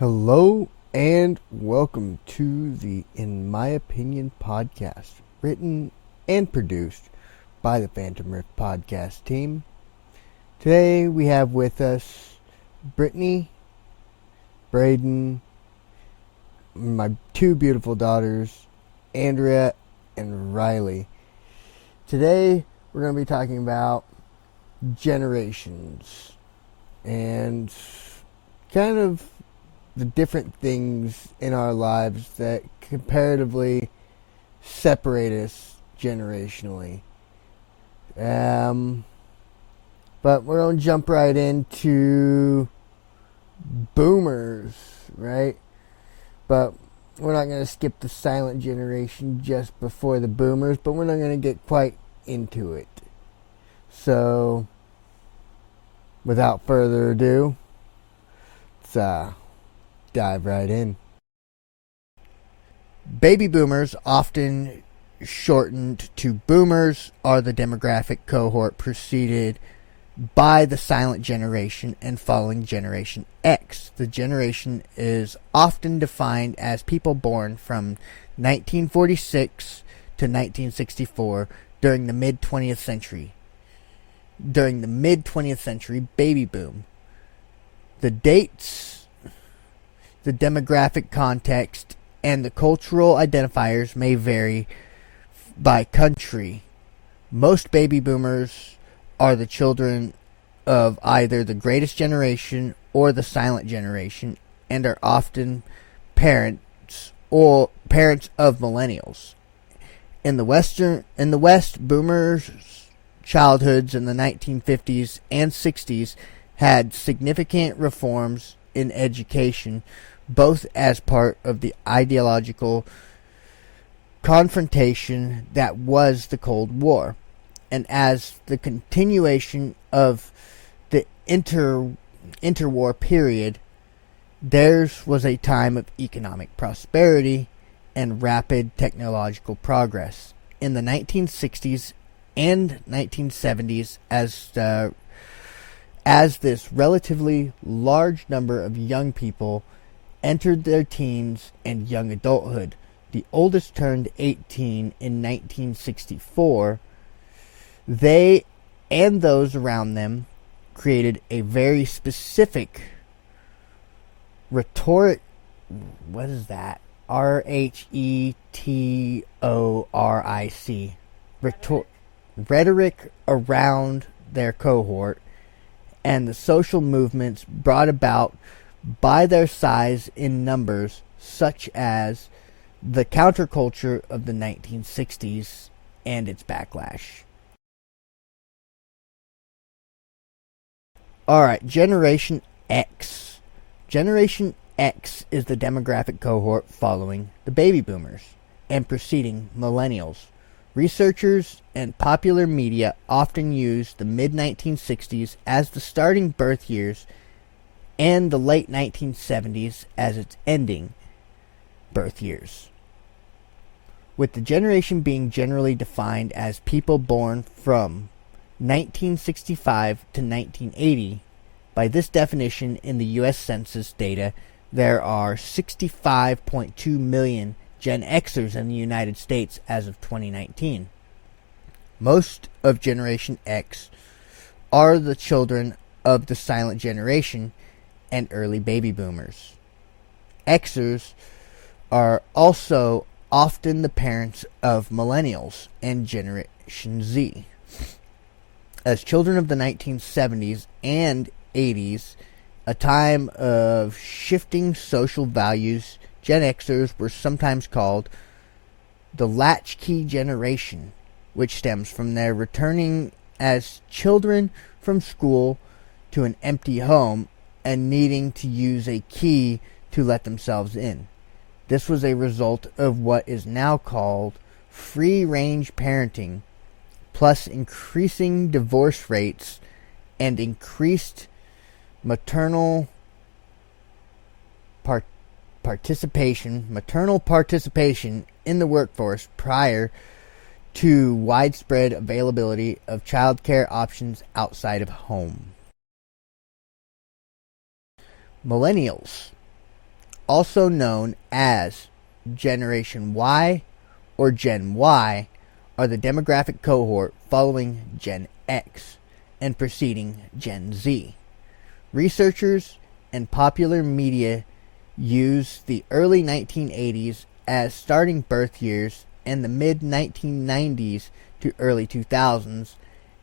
Hello and welcome to the In My Opinion podcast, written and produced by the Phantom Rift podcast team. Today we have with us Brittany, Braden, my two beautiful daughters, Andrea and Riley. Today we're going to be talking about generations and kind of the different things in our lives that comparatively separate us generationally. But we're going to jump right into boomers, right? But we're not going to skip the silent generation just before the boomers, but we're not going to get quite into it. So, without further ado, let's dive right in. Baby boomers, often shortened to boomers, are the demographic cohort preceded by the silent generation and following Generation X. The generation is often defined as people born from 1946 to 1964 during the mid-20th century. During the mid-20th century baby boom. The dates, the demographic context, and the cultural identifiers may vary by country. Most baby boomers are the children of either the greatest generation or the silent generation and are often parents of millennials. In the West, boomers' childhoods in the 1950s and 60s had significant reforms in education, both as part of the ideological confrontation that was the Cold War, and as the continuation of the interwar period. Theirs was a time of economic prosperity and rapid technological progress. In the 1960s and 1970s, as this relatively large number of young people entered their teens and young adulthood. The oldest turned 18 in 1964. They and those around them created a very specific rhetoric. What is that? RHETORIC. Rhetoric around their cohort and the social movements brought about by their size in numbers, such as the counterculture of the 1960s and its backlash. Alright, Generation X. Generation X is the demographic cohort following the baby boomers and preceding millennials. Researchers and popular media often use the mid-1960s as the starting birth years and the late 1970s as its ending birth years, with the generation being generally defined as people born from 1965 to 1980. By this definition, in the U.S. Census data, there are 65.2 million Gen Xers in the United States as of 2019. Most of Generation X are the children of the silent generation and early baby boomers. Xers are also often the parents of millennials and Generation Z. As children of the 1970s and 80s, a time of shifting social values, Gen Xers were sometimes called the latchkey generation, which stems from their returning as children from school to an empty home and needing to use a key to let themselves in. This was a result of what is now called free-range parenting, plus increasing divorce rates and increased maternal participation in the workforce prior to widespread availability of childcare options outside of home. Millennials. also known as Generation Y or Gen Y, are the demographic cohort following Gen X and preceding Gen Z. Researchers and popular media use the early 1980s as starting birth years and the mid-1990s to early 2000s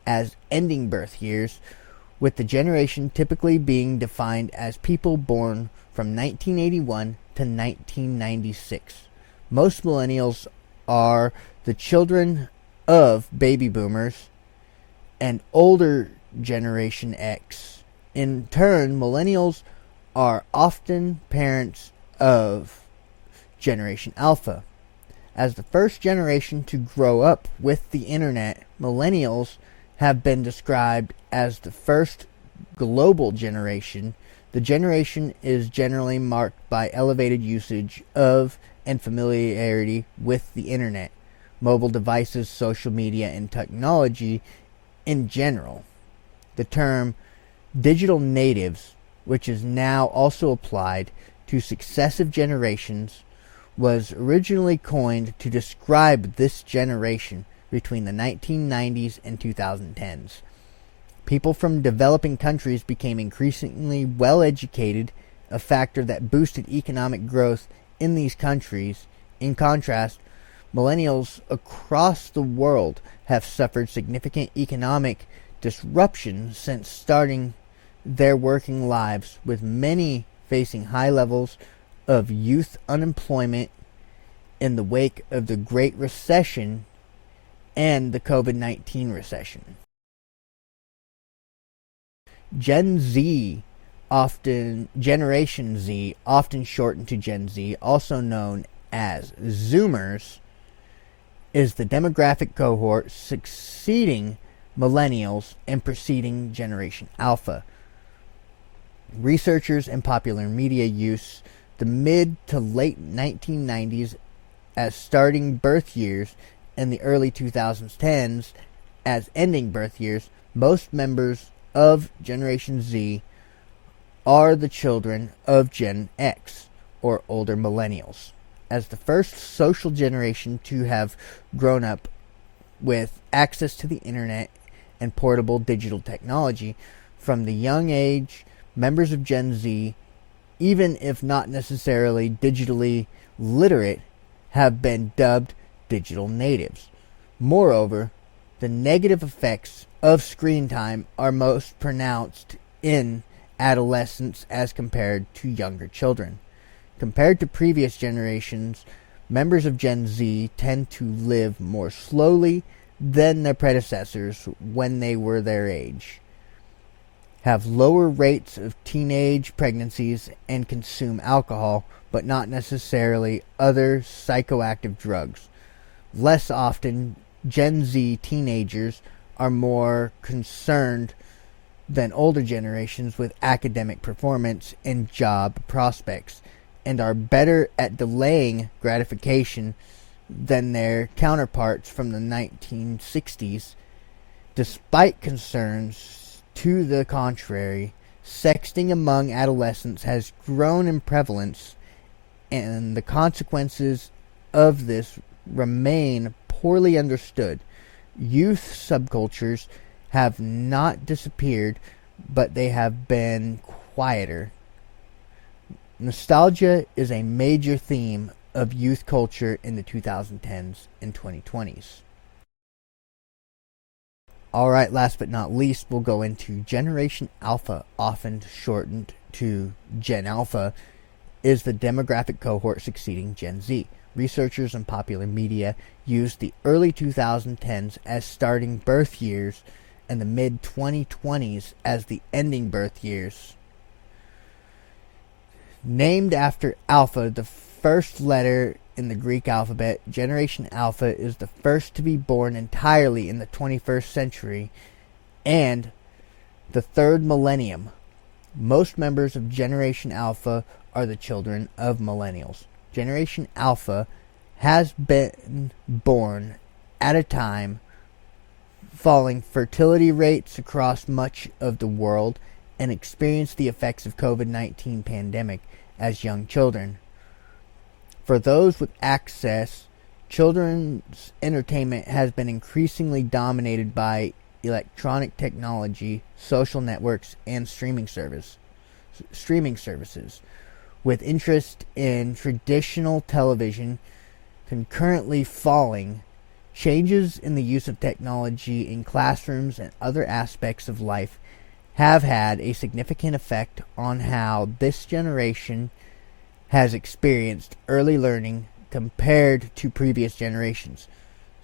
as ending birth years, with the generation typically being defined as people born from 1981 to 1996. Most millennials are the children of baby boomers and older Generation X. In turn, millennials are often parents of Generation Alpha. As the first generation to grow up with the internet, millennials have been described as the first global generation. The generation is generally marked by elevated usage of and familiarity with the internet, mobile devices, social media, and technology in general. The term digital natives, which is now also applied to successive generations, was originally coined to describe this generation between the 1990s and 2010s. People from developing countries became increasingly well educated, a factor that boosted economic growth in these countries. In contrast, millennials across the world have suffered significant economic disruption since starting their working lives, with many facing high levels of youth unemployment in the wake of the Great Recession and the COVID-19 recession. Generation Z, often shortened to Gen Z, also known as Zoomers, is the demographic cohort succeeding millennials and preceding Generation Alpha. Researchers and popular media use the mid to late 1990s as starting birth years and the early 2010s as ending birth years. Most members of Generation Z are the children of Gen X, or older millennials. As the first social generation to have grown up with access to the internet and portable digital technology from the young age, members of Gen Z, even if not necessarily digitally literate, have been dubbed digital natives. Moreover, the negative effects of screen time are most pronounced in adolescents as compared to younger children. Compared to previous generations, members of Gen Z tend to live more slowly than their predecessors when they were their age, have lower rates of teenage pregnancies, and consume alcohol, but not necessarily other psychoactive drugs. Less often, Gen Z teenagers are more concerned than older generations with academic performance and job prospects, and are better at delaying gratification than their counterparts from the 1960s. Despite concerns to the contrary, sexting among adolescents has grown in prevalence, and the consequences of this remain poorly understood. Youth subcultures have not disappeared, but they have been quieter. Nostalgia is a major theme of youth culture in the 2010s and 2020s. Alright, last but not least, we'll go into Generation Alpha, often shortened to Gen Alpha, is the demographic cohort succeeding Gen Z. Researchers and popular media use the early 2010s as starting birth years and the mid-2020s as the ending birth years. Named after Alpha, the first letter in the Greek alphabet, Generation Alpha is the first to be born entirely in the 21st century and the third millennium. Most members of Generation Alpha are the children of millennials. Generation Alpha has been born at a time falling fertility rates across much of the world and experienced the effects of COVID-19 pandemic as young children. For those with access, children's entertainment has been increasingly dominated by electronic technology, social networks, and streaming services, with interest in traditional television concurrently falling. Changes in the use of technology in classrooms and other aspects of life have had a significant effect on how this generation has experienced early learning compared to previous generations.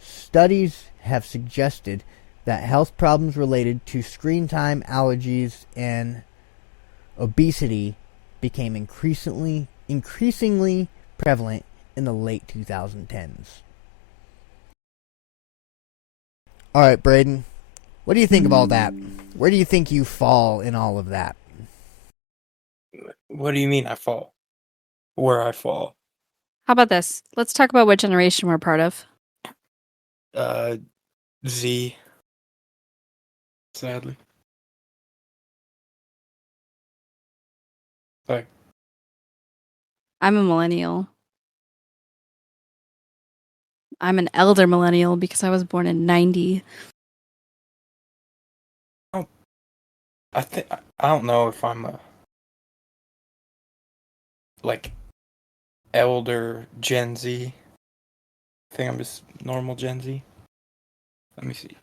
Studies have suggested that health problems related to screen time, allergies, and obesity became increasingly prevalent in the late 2010s. All right, Braden, what do you think of all that? Where do you think you fall in all of that? What do you mean I fall? Where I fall? How about this? Let's talk about what generation we're part of. Z. Sadly. Like, I'm a millennial. I'm an elder millennial because I was born in 90. I don't know if I'm a elder Gen Z. I think I'm just normal Gen Z. Let me see.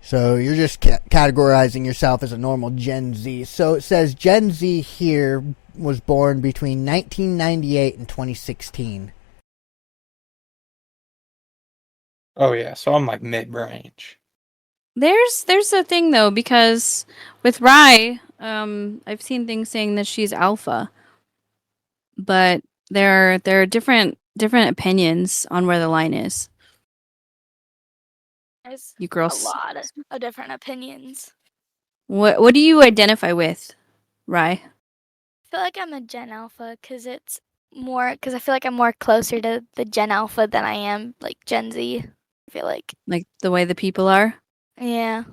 So you're just categorizing yourself as a normal Gen Z. So it says Gen Z here was born between 1998 and 2016. Oh yeah, so I'm like mid-range. There's a thing though, because with Rye, I've seen things saying that she's alpha, but there are different opinions on where the line is. There's You a girls, lot of different opinions. what do you identify with, Rye? I feel like I'm a Gen Alpha because I feel like I'm more closer to the Gen Alpha than I am like Gen Z. I feel like. Like the way the people are? Yeah.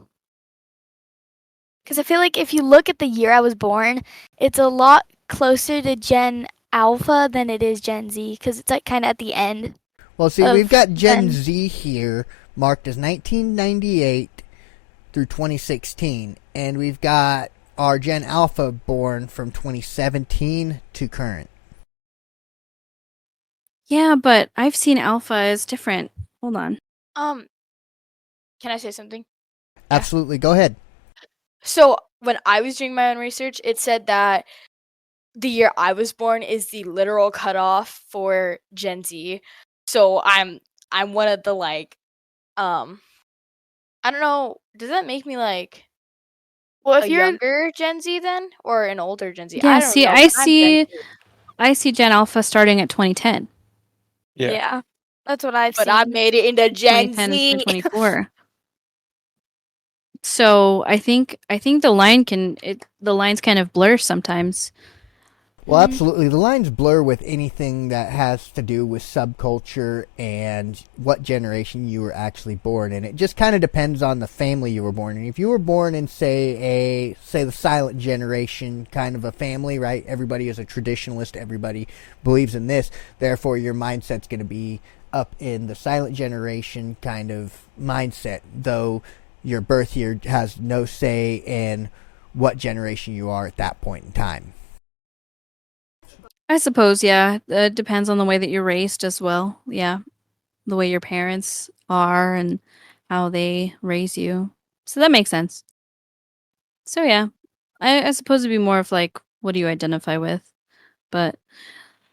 Because I feel like if you look at the year I was born, it's a lot closer to Gen Alpha than it is Gen Z because it's like kind of at the end. Well, see, we've got Gen Gen- Z here marked as 1998 through 2016, and we've got our Gen Alpha born from 2017 to current. Yeah, but I've seen alpha as different. Hold on. Can I say something? Absolutely, go ahead. So when I was doing my own research, it said that the year I was born is the literal cutoff for Gen Z. So I'm one of the I don't know, does that make me like Well, a if you're younger Gen Z then or an older Gen Z? Yeah, I don't see, know. I but I'm Gen Z. I see Gen Alpha starting at 2010. Yeah. that's what I've But seen. I made it into Gen 2010 Z. and 2024. So I think the lines kind of blur sometimes. Well, absolutely. The lines blur with anything that has to do with subculture and what generation you were actually born in. It just kind of depends on the family you were born in. If you were born in, say the silent generation kind of a family, right? Everybody is a traditionalist. Everybody believes in this. Therefore, your mindset's going to be up in the silent generation kind of mindset, though your birth year has no say in what generation you are at that point in time. I suppose, yeah. It depends on the way that you're raised as well. Yeah. The way your parents are and how they raise you. So that makes sense. So yeah. I suppose it'd be more of like, what do you identify with? But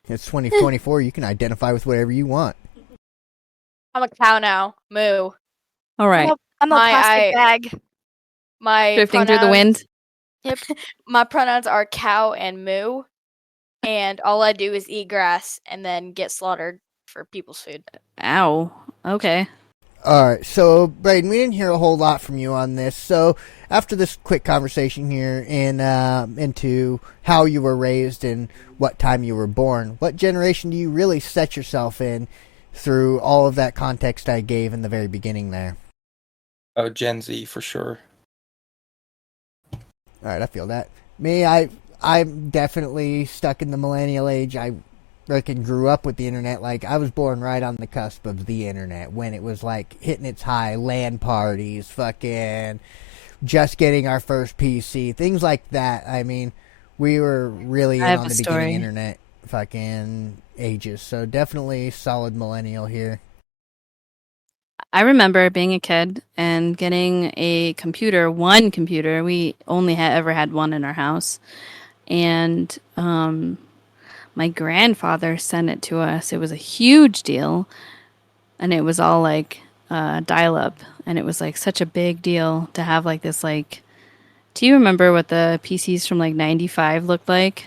It's 2024. You can identify with whatever you want. I'm a cow now. Moo. all right. I'm a plastic bag. My Drifting through the wind. Yep. My pronouns are cow and moo. And all I do is eat grass and then get slaughtered for people's food. Ow. Okay. All right, so Braden, we didn't hear a whole lot from you on this. So after this quick conversation here into how you were raised and what time you were born, what generation do you really set yourself in through all of that context I gave in the very beginning there? Oh, Gen Z for sure. All right, I feel that. Me, I'm definitely stuck in the millennial age. I reckon grew up with the internet. Like, I was born right on the cusp of the internet when it was like hitting its high, LAN parties, fucking just getting our first PC, things like that. I mean, we were really in I have on a the story. beginning internet fucking ages. So definitely solid millennial here. I remember being a kid and getting a computer, one computer. We only ever had one in our house. And my grandfather sent it to us. It was a huge deal. And it was all like dial up. And it was like such a big deal to have like this, like, do you remember what the PCs from like 95 looked like?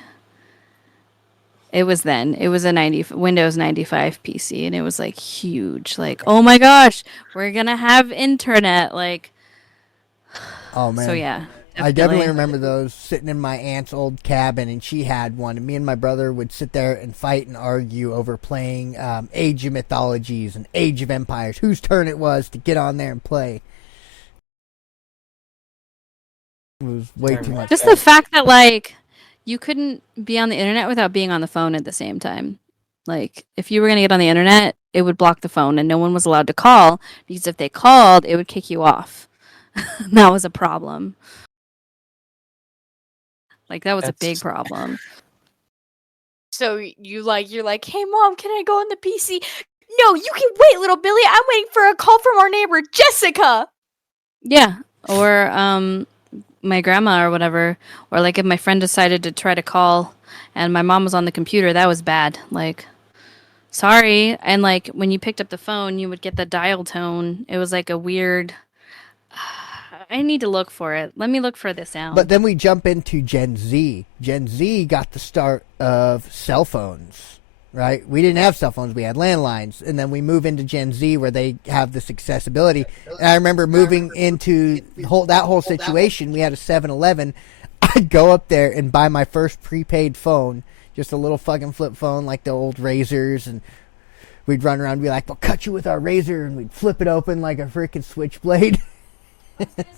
It was then. It was a Windows 95 PC, and it was like huge. Like, oh my gosh, we're gonna have internet. Like, Oh man. so yeah, I definitely remember those sitting in my aunt's old cabin, and she had one. And me and my brother would sit there and fight and argue over playing Age of Mythologies and Age of Empires, whose turn it was to get on there and play. It was way too much. Just the fact that like you couldn't be on the internet without being on the phone at the same time. Like, if you were gonna get on the internet, it would block the phone, and no one was allowed to call because if they called, it would kick you off. That was a problem. Like, that was a big That's- problem. So you're like, hey mom, can I go on the PC? No, you can wait, little Billy. I'm waiting for a call from our neighbor Jessica. Yeah, or my grandma or whatever, or like if my friend decided to try to call and my mom was on the computer, that was bad. Like, sorry. And like when you picked up the phone, you would get the dial tone. It was like a weird. I need to look for it. Let me look for this sound. But then we jump into Gen Z. Gen Z got the start of cell phones, right? We didn't have cell phones. We had landlines. And then we move into Gen Z where they have this accessibility. And I remember moving into that whole situation. We had a 7-Eleven. I'd go up there and buy my first prepaid phone, just a little fucking flip phone like the old Razors. And we'd run around and be like, we'll cut you with our razor. And we'd flip it open like a freaking switchblade.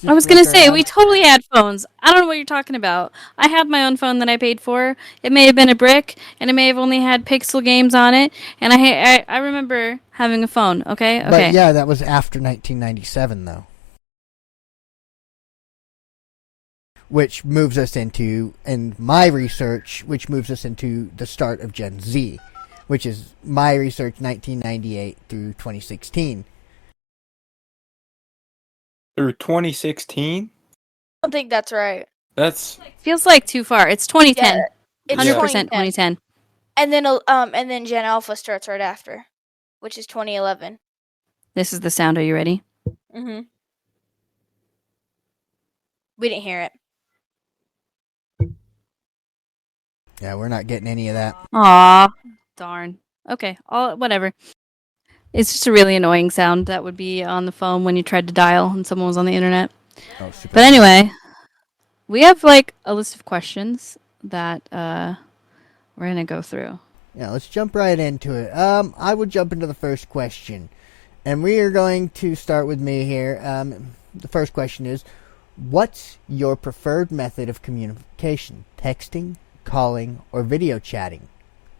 I was going to say, we totally had phones. I don't know what you're talking about. I had my own phone that I paid for. It may have been a brick, and it may have only had Pixel games on it. And I remember having a phone, okay? Okay. But yeah, that was after 1997, though. Which moves us into, in my research, which moves us into the start of Gen Z, which is my research 1998 through 2016. Through 2016? I don't think that's right. That's Feels like too far. It's 2010. Yeah, it's 100% 2010. 2010. And then Gen Alpha starts right after, which is 2011. This is the sound. Are you ready? Mm-hmm. We didn't hear it. Yeah, we're not getting any of that. Aw, darn. Okay, whatever. It's just a really annoying sound that would be on the phone when you tried to dial and someone was on the internet. Oh, super. But anyway, we have like a list of questions that we're gonna go through. Yeah, let's jump right into it. I will jump into the first question. And we are going to start with me here. The first question is, what's your preferred method of communication? Texting, calling, or video chatting?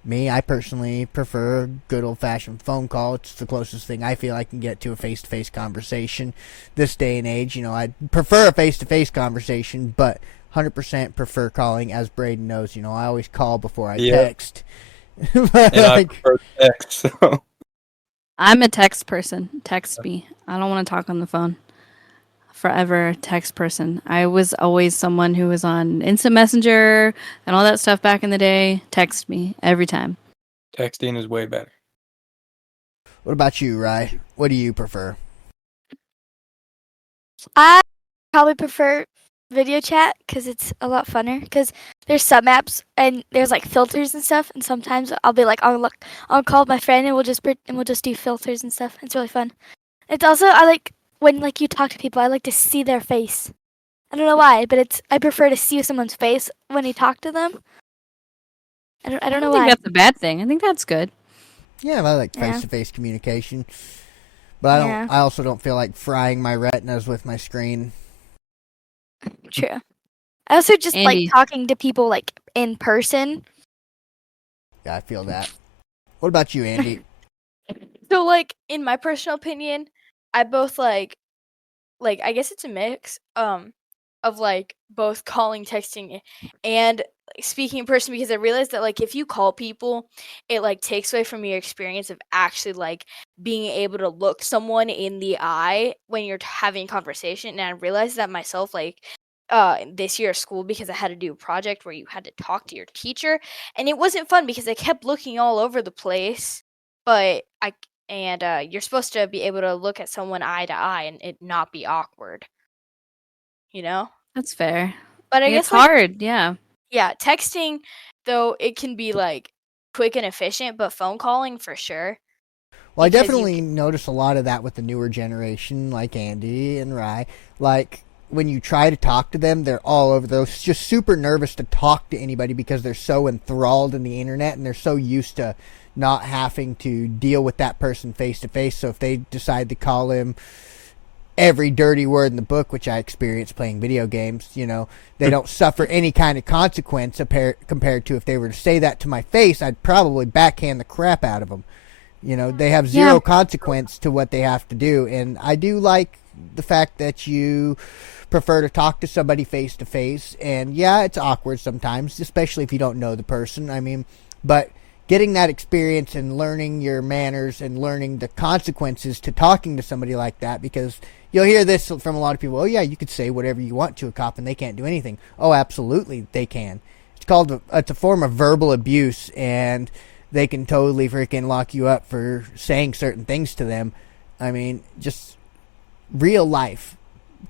Me, I personally prefer good old-fashioned phone call. It's the closest thing I feel I can get to a face-to-face conversation this day and age. You know, I prefer a face-to-face conversation, but 100% prefer calling. As Braden knows, you know, I always call before I text. and I prefer text, so. I'm a text person. Text me. I don't want to talk on the phone. Forever text person. I was always someone who was on Instant Messenger and all that stuff back in the day. Text me every time. Texting is way better. What about you, Rye? What do you prefer? I probably prefer video chat because it's a lot funner. Because there's some apps and there's like filters and stuff, and sometimes I'll be like, I'll call my friend and we'll just do filters and stuff. It's really fun. It's also I like when like you talk to people. I like to see their face. I don't know why, but I prefer to see someone's face when you talk to them. I don't know I think why. that's a bad thing. I think that's good. Yeah, I like Yeah. face-to-face communication, but I don't. Yeah. I also don't feel like frying my retinas with my screen. True. I also just Andy. like talking to people like in person. Yeah, I feel that. What about you, Andy? So like in my personal opinion, I both like I guess it's a mix of like both calling, texting, and like, speaking in person, because I realized that like if you call people, it like takes away from your experience of actually like being able to look someone in the eye when you're having a conversation. And I realized that myself like this year of school, because I had to do a project where you had to talk to your teacher, and it wasn't fun because I kept looking all over the place. But you're supposed to be able to look at someone eye to eye and it not be awkward, you know? That's fair. But I It's guess like hard, yeah. yeah, texting though it can be like quick and efficient, but phone calling for sure. Well, I Because you definitely notice a lot of that with the newer generation, like Andy and Rye. Like, when you try to talk to them, they're all over. They're just super nervous to talk to anybody because they're so enthralled in the internet and they're so used to not having to deal with that person face to face. So if they decide to call him every dirty word in the book, which I experienced playing video games, they don't suffer any kind of consequence compared to if they were to say that to my face, I'd probably backhand the crap out of them. They have zero consequence to what they have to do. And I do like the fact that you prefer to talk to somebody face to face. And yeah, it's awkward sometimes, especially if you don't know the person. I mean, but getting that experience and learning your manners and learning the consequences to talking to somebody like that, because you'll hear this from a lot of people. Oh yeah, you could say whatever you want to a cop and they can't do anything. Oh, absolutely they can. It's a form of verbal abuse, and they can totally freaking lock you up for saying certain things to them. I mean, just real life.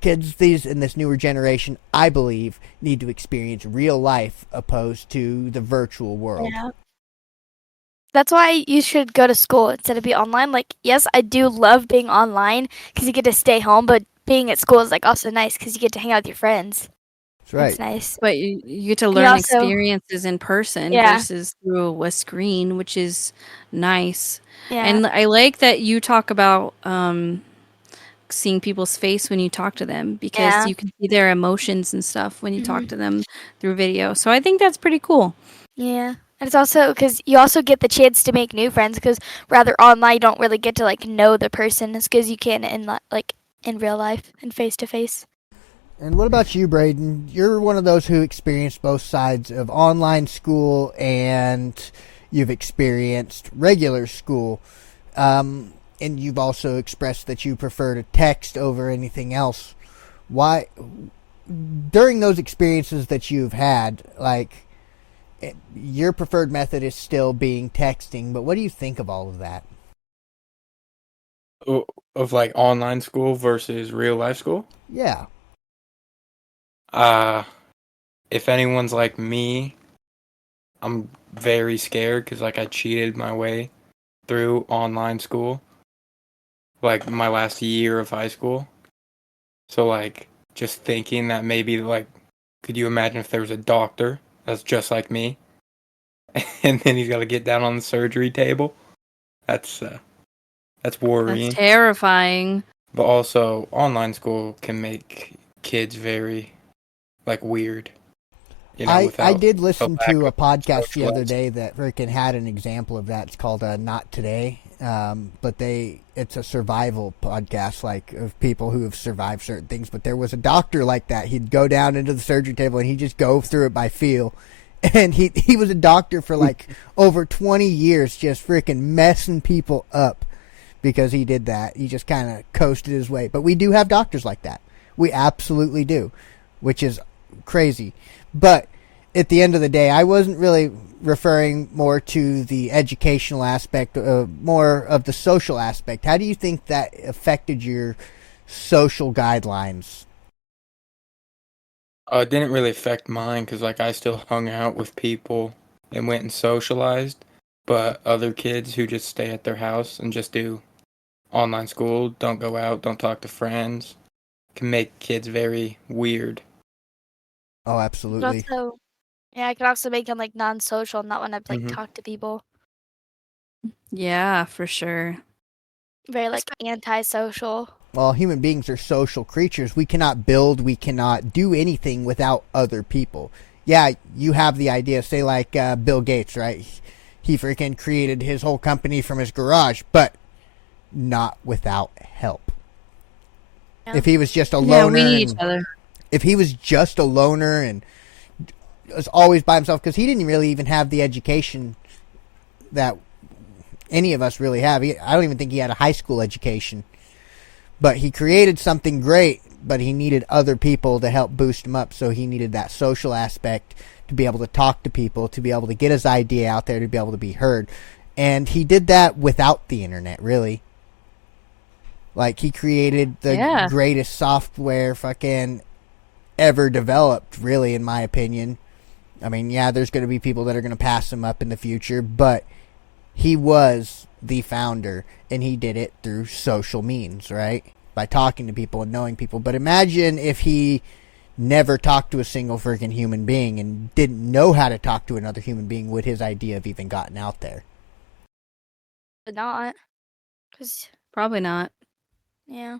Kids in this newer generation, I believe, need to experience real life opposed to the virtual world. Yeah. That's why you should go to school instead of be online. Like, yes, I do love being online because you get to stay home, but being at school is like also nice because you get to hang out with your friends. That's right. It's nice. But you get to And learn also- experiences in person Yeah. versus through a screen, which is nice. Yeah. And I like that you talk about seeing people's face when you talk to them, because Yeah. you can see their emotions and stuff when you talk to them through video. So I think that's pretty cool. Yeah. And it's also because you also get the chance to make new friends, because rather online you don't really get to like know the person as good as you can in real life and face to face. And what about you, Braden? You're one of those who experienced both sides of online school and you've experienced regular school. And you've also expressed that you prefer to text over anything else. Why, during those experiences that you've had, like, your preferred method is still being texting, but what do you think of all of that? Of like online school versus real life school? Yeah. If anyone's like me, I'm very scared because like I cheated my way through online school, like my last year of high school. So like just thinking that maybe like, could you imagine if there was a doctor that's just like me, and then he's got to get down on the surgery table? That's worrying. That's terrifying. But also, online school can make kids very like weird. I did listen lack to a of podcast the other socializing. day that freaking had an example of that. It's called Not Today, but it's a survival podcast, like of people who have survived certain things. But there was a doctor like that. He'd go down into the surgery table and he'd just go through it by feel. And he was a doctor for like over 20 years, just freaking messing people up because he did that. He just kind of coasted his way. But we do have doctors like that. We absolutely do, which is crazy. But at the end of the day, I wasn't really referring more to the educational aspect, more of the social aspect. How do you think that affected your social guidelines? It didn't really affect mine because like I still hung out with people and went and socialized. But other kids who just stay at their house and just do online school, don't go out, don't talk to friends, can make kids very weird. Oh, But absolutely. also, yeah, I could also make them like non-social, not want to like Mhm. talk to people. Yeah, for sure. Very like antisocial. well, human beings are social creatures. We cannot build, we cannot do anything without other people. Yeah, you have the idea, say like Bill Gates, right? He freaking created his whole company from his garage, but not without help. Yeah. If he was just a Yeah, loner, we need each and- other. if he was just a loner and was always by himself, because he didn't really even have the education that any of us really have. I don't even think he had a high school education. But he created something great, but he needed other people to help boost him up. So he needed that social aspect to be able to talk to people, to be able to get his idea out there, to be able to be heard. And he did that without the internet, really. Like, he created the greatest software fucking ever developed, really, in my opinion. I mean, yeah, there's going to be people that are going to pass him up in the future, but he was the founder, and he did it through social means, right? By talking to people and knowing people. But imagine if he never talked to a single freaking human being and didn't know how to talk to another human being. Would his idea have even gotten out there? But not. Cause Probably not, yeah.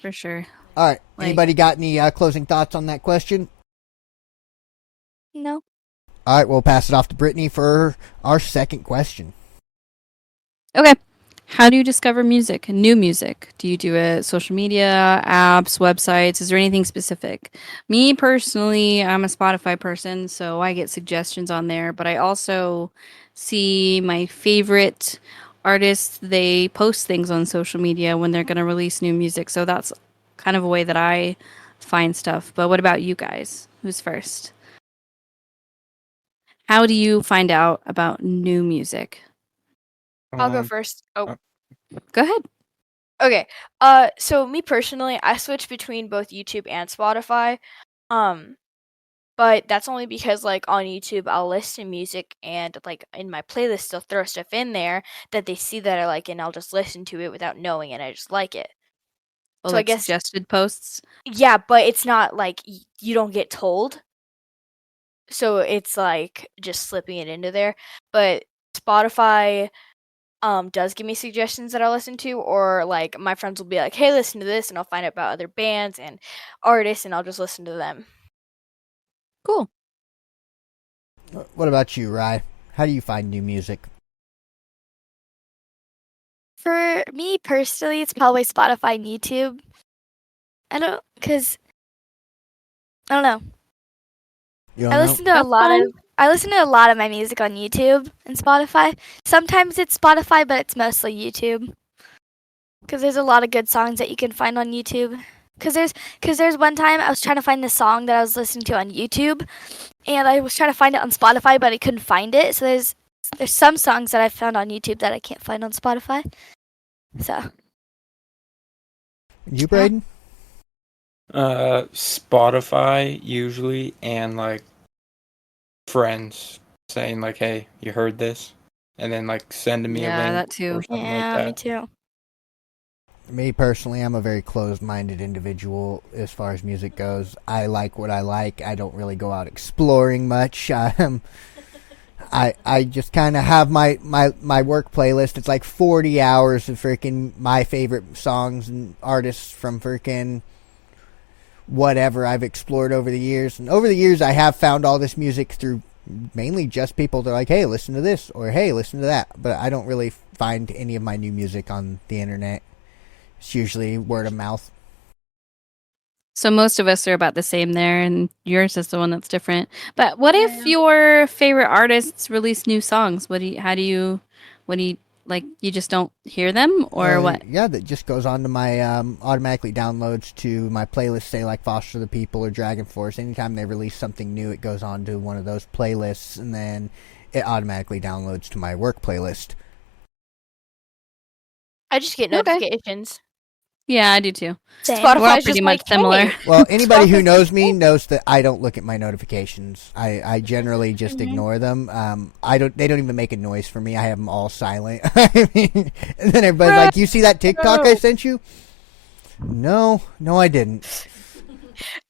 for sure. All right. Like- Anybody got any closing thoughts on that question? No. All right, we'll pass it off to Brittany for our second question. Okay. How do you discover music, new music? Do you do it social media, apps, websites? Is there anything specific? Me personally, I'm a Spotify person, so I get suggestions on there, but I also see my favorite artists, they post things on social media when they're going to release new music. So that's kind of a way that I find stuff. But what about you guys? Who's first? How do you find out about new music? I'll go first. Oh, Go ahead. okay. So me personally, I switch between both YouTube and Spotify. But that's only because like on YouTube I'll listen to music and like in my playlist they'll throw stuff in there that they see that I like and I'll just listen to it without knowing it. I just like it. Oh, So I like guess- suggested posts. Yeah, but it's not like you don't get told. So it's like just slipping it into there. But Spotify does give me suggestions that I listen to, or like my friends will be like, "Hey, listen to this," and I'll find out about other bands and artists, and I'll just listen to them. Cool. What about you, Rye? How do you find new music? For me personally, it's probably Spotify and YouTube. I don't know. You don't I know? listen to a That's lot fine. of I listen to a lot of my music on YouTube and Spotify. Sometimes it's Spotify, but it's mostly YouTube. Because there's a lot of good songs that you can find on YouTube. Because there's one time I was trying to find the song that I was listening to on YouTube, and I was trying to find it on Spotify, but I couldn't find it. So there's some songs that I found on YouTube that I can't find on Spotify. So You, Braden? Spotify usually, and like friends saying like, "Hey, you heard this?" and then like sending me a Yeah, link that too. or something yeah, like me that. too. Me personally, I'm a very closed-minded individual as far as music goes. I like what I like. I don't really go out exploring much. I just kind of have my work playlist. It's like 40 hours of freaking my favorite songs and artists from freaking whatever I've explored over the years. And over the years, I have found all this music through mainly just people that are like, hey, listen to this, or hey, listen to that. But I don't really find any of my new music on the internet. It's usually word of mouth. So most of us are about the same there, and yours is the one that's different. But what Yeah. if your favorite artists release new songs? What do you like? You just don't hear them, or what? Yeah, that just goes on to my automatically downloads to my playlist, say like Foster the People or Dragon Force. Anytime they release something new, it goes on to one of those playlists, and then it automatically downloads to my work playlist. I just get Okay. notifications. Yeah, I do too. Same. We're all Spotify's pretty just much like, similar. "Hey." Well, anybody who knows me knows that I don't look at my notifications. I generally just ignore them. They don't even make a noise for me. I have them all silent. I mean, and then everybody's like, "You see that TikTok I sent you?" No, I didn't.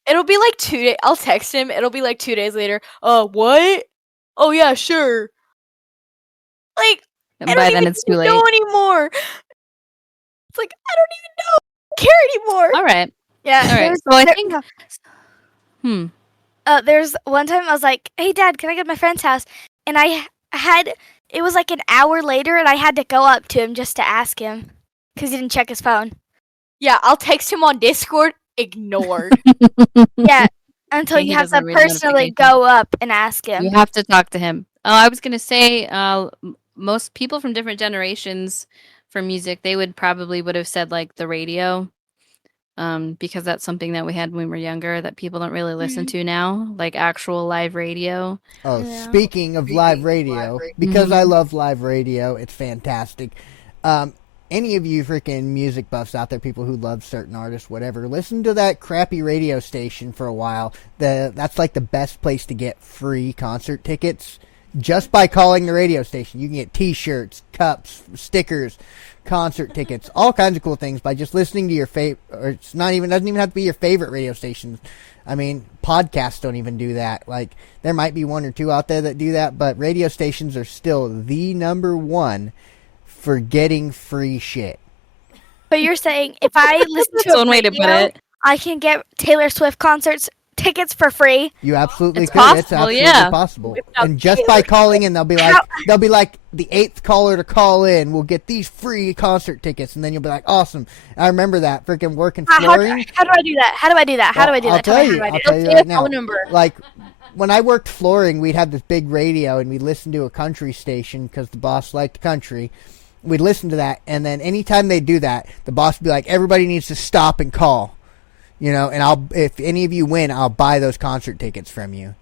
It'll be like 2 days. I'll text him. It'll be like 2 days later. What? Oh yeah, sure. Like And I by don't then even it's too need to late. know anymore. It's like I don't even know. I don't care anymore. All right. Yeah. All right. there's- So I there- think. there's one time I was like, "Hey, Dad, can I go to my friend's house?" And it was like an hour later, and I had to go up to him just to ask him because he didn't check his phone. Yeah, I'll text him on Discord. Ignored. Yeah, until Yeah, he you have doesn't to read personally notifications. go up and ask him. You have to talk to him. I was gonna say, most people from different generations for music, they would have said like the radio, because that's something that we had when we were younger that people don't really listen to now, like actual live radio. Oh, Yeah. speaking of live radio, because I love live radio, it's fantastic. Any of you freaking music buffs out there, people who love certain artists, whatever, listen to that crappy radio station for a while. That's like the best place to get free concert tickets. Just by calling the radio station, you can get T-shirts, cups, stickers, concert tickets, all kinds of cool things by just listening to your favorite. Or it's not even doesn't even have to be your favorite radio station. I mean, podcasts don't even do that. Like, there might be one or two out there that do that, but radio stations are still the number one for getting free shit. But you're saying if I listen to That's a one way to put radio, it. I can get Taylor Swift concerts tickets for free. You absolutely It's could. It's possible, absolutely yeah. possible. Without And just Taylor by calling in, they'll be like the 8th caller to call in will get these free concert tickets, and then you'll be like, awesome. I remember that freaking working How flooring. do I do that? How do I do that? How do I do I'll that? tell you. How do I I'll do tell you Say a right now. phone number. Like, when I worked flooring, we'd have this big radio, and we'd listen to a country station because the boss liked country. We'd listen to that, and then anytime they do that, the boss would be like, everybody needs to stop and call. You know, and if any of you win, I'll buy those concert tickets from you.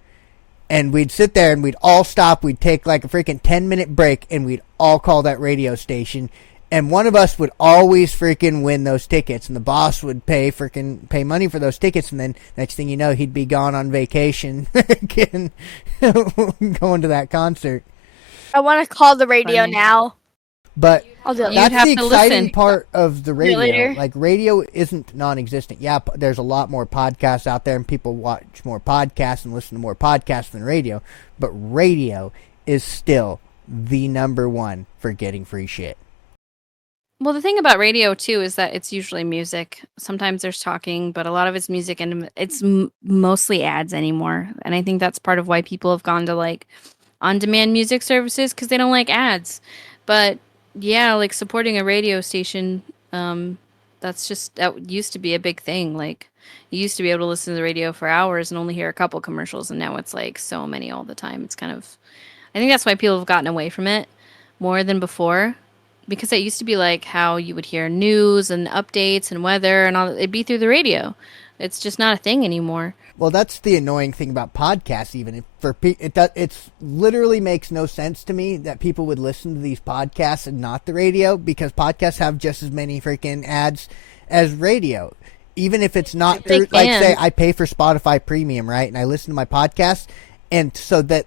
And we'd sit there and we'd all stop. We'd take like a freaking 10-minute break, and we'd all call that radio station. And one of us would always freaking win those tickets, and the boss would pay money for those tickets. And then next thing you know, he'd be gone on vacation, again, going to that concert. I want to call the radio Funny. now. But I'll do it. You'd that's have the to exciting listen. part of the it radio. later. Like, radio isn't non-existent. Yeah, there's a lot more podcasts out there, and people watch more podcasts and listen to more podcasts than radio. But radio is still the number one for getting free shit. Well, the thing about radio too is that it's usually music. Sometimes there's talking, but a lot of it's music, and it's mostly ads anymore. And I think that's part of why people have gone to like on-demand music services, because they don't like ads. But yeah, like supporting a radio station, that used to be a big thing. Like, you used to be able to listen to the radio for hours and only hear a couple commercials, and now it's like so many all the time. It's kind of, I think that's why people have gotten away from it more than before, because it used to be like how you would hear news and updates and weather and all. It'd be through the radio. It's just not a thing anymore. Well, that's the annoying thing about podcasts. Even it's literally makes no sense to me that people would listen to these podcasts and not the radio, because podcasts have just as many freaking ads as radio. Even if it's not They through, like, can. say I pay for Spotify Premium, right, and I listen to my podcast, and so that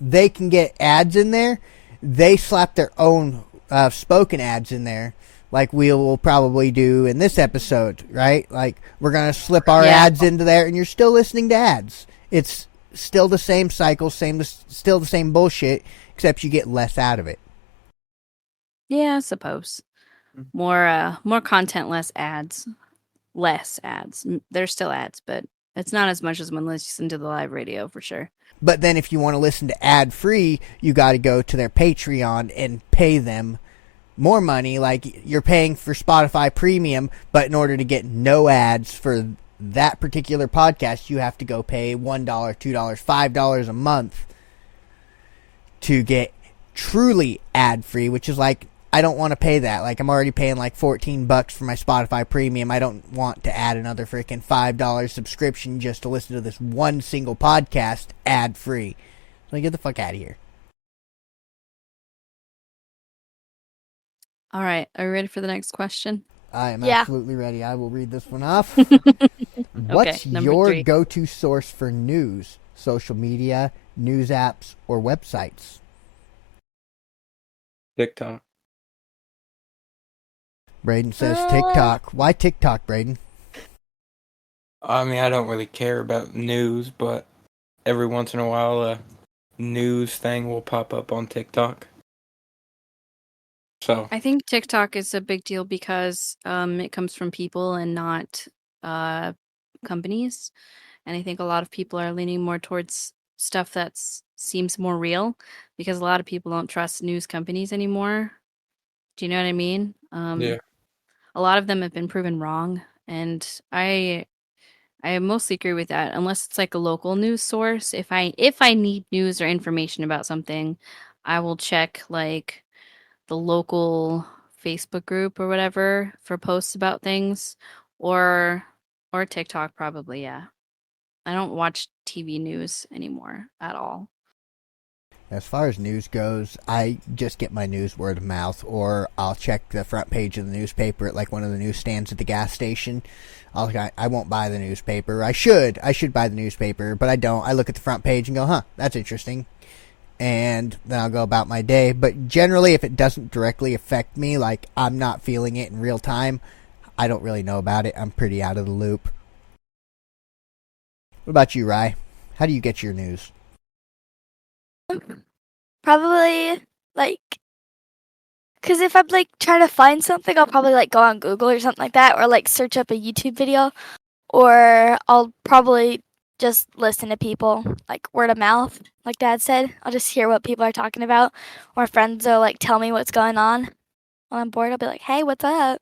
they can get ads in there, they slap their own spoken ads in there. Like we will probably do in this episode, right? Like, we're going to slip our Yeah. ads into there, and you're still listening to ads. It's still the same cycle, still the same bullshit, except you get less out of it. Yeah, I suppose. More content, less ads. Less ads. There's still ads, but it's not as much as when listening to the live radio, for sure. But then if you want to listen to ad-free, you got to go to their Patreon and pay them more money. Like, you're paying for Spotify Premium, but in order to get no ads for that particular podcast, you have to go pay $1, $2, $5 a month to get truly ad-free, which is like, I don't want to pay that. Like, I'm already paying like $14 for my Spotify Premium. I don't want to add another freaking $5 subscription just to listen to this one single podcast ad-free. So get the fuck out of here. All right, are you ready for the next question? I am Yeah. absolutely ready. I will read this one off. Okay, What's number your 3. go-to source for news, social media, news apps, or websites? TikTok. Braden says TikTok. Why TikTok, Braden? I mean, I don't really care about news, but every once in a while, a news thing will pop up on TikTok. So I think TikTok is a big deal because it comes from people and not companies. And I think a lot of people are leaning more towards stuff that seems more real because a lot of people don't trust news companies anymore. Do you know what I mean? yeah, A lot of them have been proven wrong, and I mostly agree with that. Unless it's like a local news source, if I need news or information about something, I will check like the local Facebook group or whatever for posts about things, or TikTok probably. Yeah, I don't watch TV news anymore at all. As far as news goes, I just get my news word of mouth, or I'll check the front page of the newspaper at like one of the newsstands at the gas station. I won't buy the newspaper. I should buy the newspaper, but I don't. I look at the front page and go, huh, that's interesting. And then I'll go about my day. But generally, if it doesn't directly affect me, like I'm not feeling it in real time, I don't really know about it. I'm pretty out of the loop. What about you, Rye? How do you get your news? Probably like, because if I'm like trying to find something, I'll probably like go on Google or something like that, or like search up a YouTube video, or I'll probably just listen to people, like word of mouth, like Dad said. I'll just hear what people are talking about, or friends will like tell me what's going on. While I'm bored, I'll be like, "Hey, what's up?"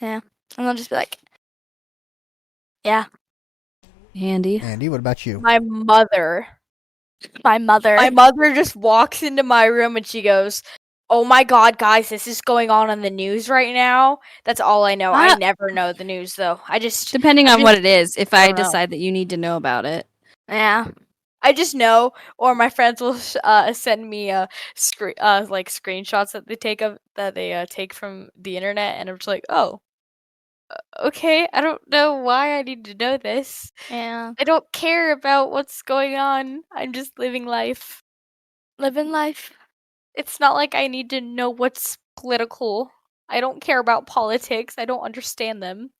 Yeah, and they'll just be like, "Yeah." Andy, Andy, what about you? My mother. My mother. My mother just walks into my room and she goes, "Oh my god, guys, this is going on the news right now." That's all I know. I Ah. never know the news though. depending I on what just- it is, if I I don't know. decide that you need to know about it. Yeah. I just know, or my friends will send me like screenshots that they take from the internet, and I'm just like, oh, okay. I don't know why I need to know this. Yeah. I don't care about what's going on. I'm just living life. Living life. It's not like I need to know what's political. I don't care about politics. I don't understand them.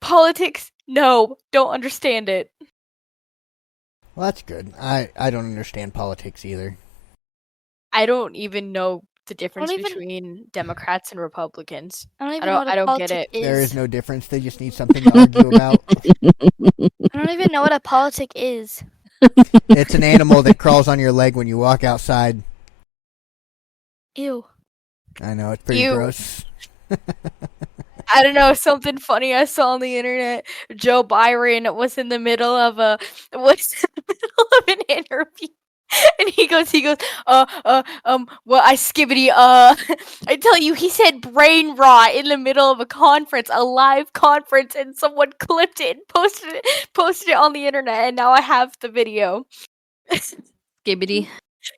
Politics. No, don't understand it. Well, that's good. I don't understand politics either. I don't even know the difference even- between Democrats and Republicans. I don't even don't- know what a I don't get politic it. There is no difference. They just need something to argue about. I don't even know what a politic is. It's an animal that crawls on your leg when you walk outside. Ew. I know, it's pretty Ew. gross. I don't know, something funny I saw on the internet. Joe Byron was in the middle of an interview. And he goes, well, I skibbity, I tell you, he said brain rot in the middle of a conference, a live conference, and someone clipped it and posted it on the internet, and now I have the video. Skibbity.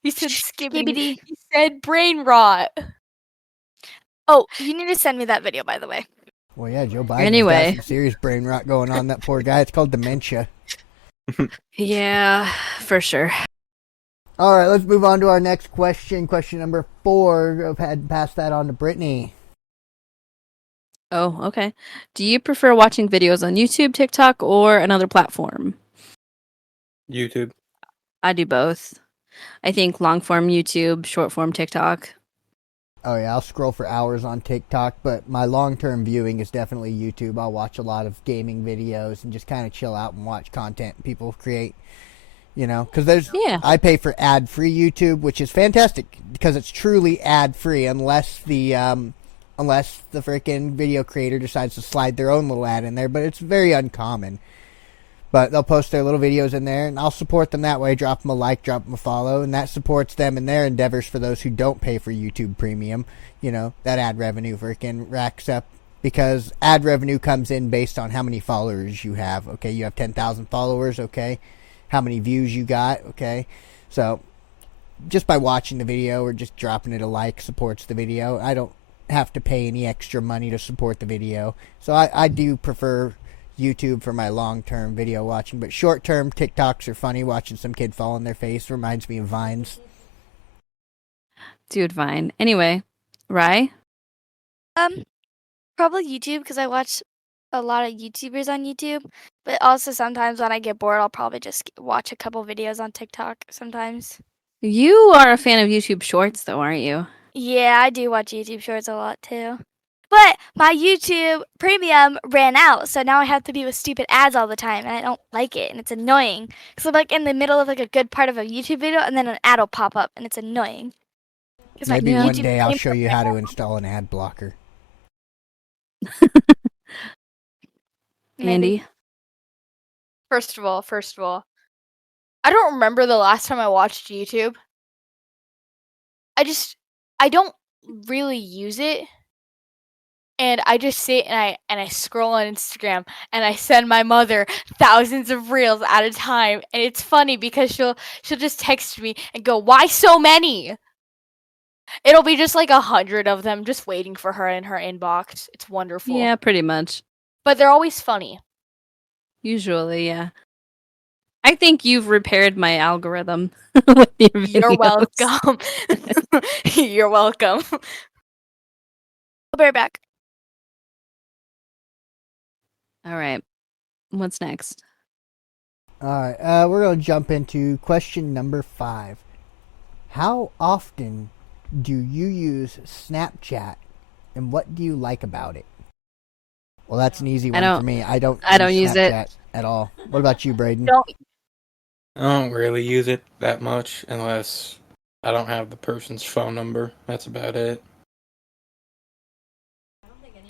He said skibbity. Skibbity. He said brain rot. Oh, you need to send me that video, by the way. Well, yeah, Joe Biden's Anyway. got some serious brain rot going on. That poor guy. It's called dementia. Yeah, for sure. All right, let's move on to our next question. Question number 4. I've had passed that on to Brittany. Oh, okay. Do you prefer watching videos on YouTube, TikTok, or another platform? YouTube. I do both. I think long form YouTube, short form TikTok. Oh yeah, I'll scroll for hours on TikTok, but my long-term viewing is definitely YouTube. I'll watch a lot of gaming videos and just kind of chill out and watch content people create. You know, because Yeah. I pay for ad-free YouTube, which is fantastic because it's truly ad-free, unless the freaking video creator decides to slide their own little ad in there. But it's very uncommon. But they'll post their little videos in there, and I'll support them that way. Drop them a like, drop them a follow, and that supports them in their endeavors. For those who don't pay for YouTube Premium, you know, that ad revenue freaking racks up, because ad revenue comes in based on how many followers you have. Okay, you have 10,000 followers. Okay, how many views you got. Okay, so just by watching the video or just dropping it a like supports the video. I don't have to pay any extra money to support the video, so I do prefer YouTube for my long-term video watching, but short-term TikToks are funny. Watching some kid fall on their face reminds me of Vines. Dude, Vine. Anyway, Rye? Probably YouTube because I watch a lot of YouTubers on YouTube. But also sometimes when I get bored, I'll probably just watch a couple videos on TikTok sometimes. You are a fan of YouTube Shorts, though, aren't you? Yeah, I do watch YouTube Shorts a lot too. But my YouTube Premium ran out, so now I have to deal with stupid ads all the time, and I don't like it, and it's annoying. Because I'm like in the middle of like a good part of a YouTube video, and then an ad will pop up, and it's annoying. 'Cause my Maybe Yeah. one YouTube day I'll Premium show you ran how to out. install an ad blocker. Maybe. Andy. First of all, I don't remember the last time I watched YouTube. I don't really use it. And I just sit and I scroll on Instagram and I send my mother thousands of reels at a time, and it's funny because she'll just text me and go, "Why so many?" It'll be just like 100 of them just waiting for her in her inbox. It's wonderful. Yeah, pretty much. But they're always funny. Usually, yeah. I think you've repaired my algorithm with your videos. You're welcome. You're welcome. I'll be right back. All right. What's next? All right, we're going to jump into question number 5. How often do you use Snapchat, and what do you like about it? Well, that's an easy one don't- for me. I don't use it. Snapchat at all. What about you, Braden? Don't I don't really use it that much unless I don't have the person's phone number. That's about it.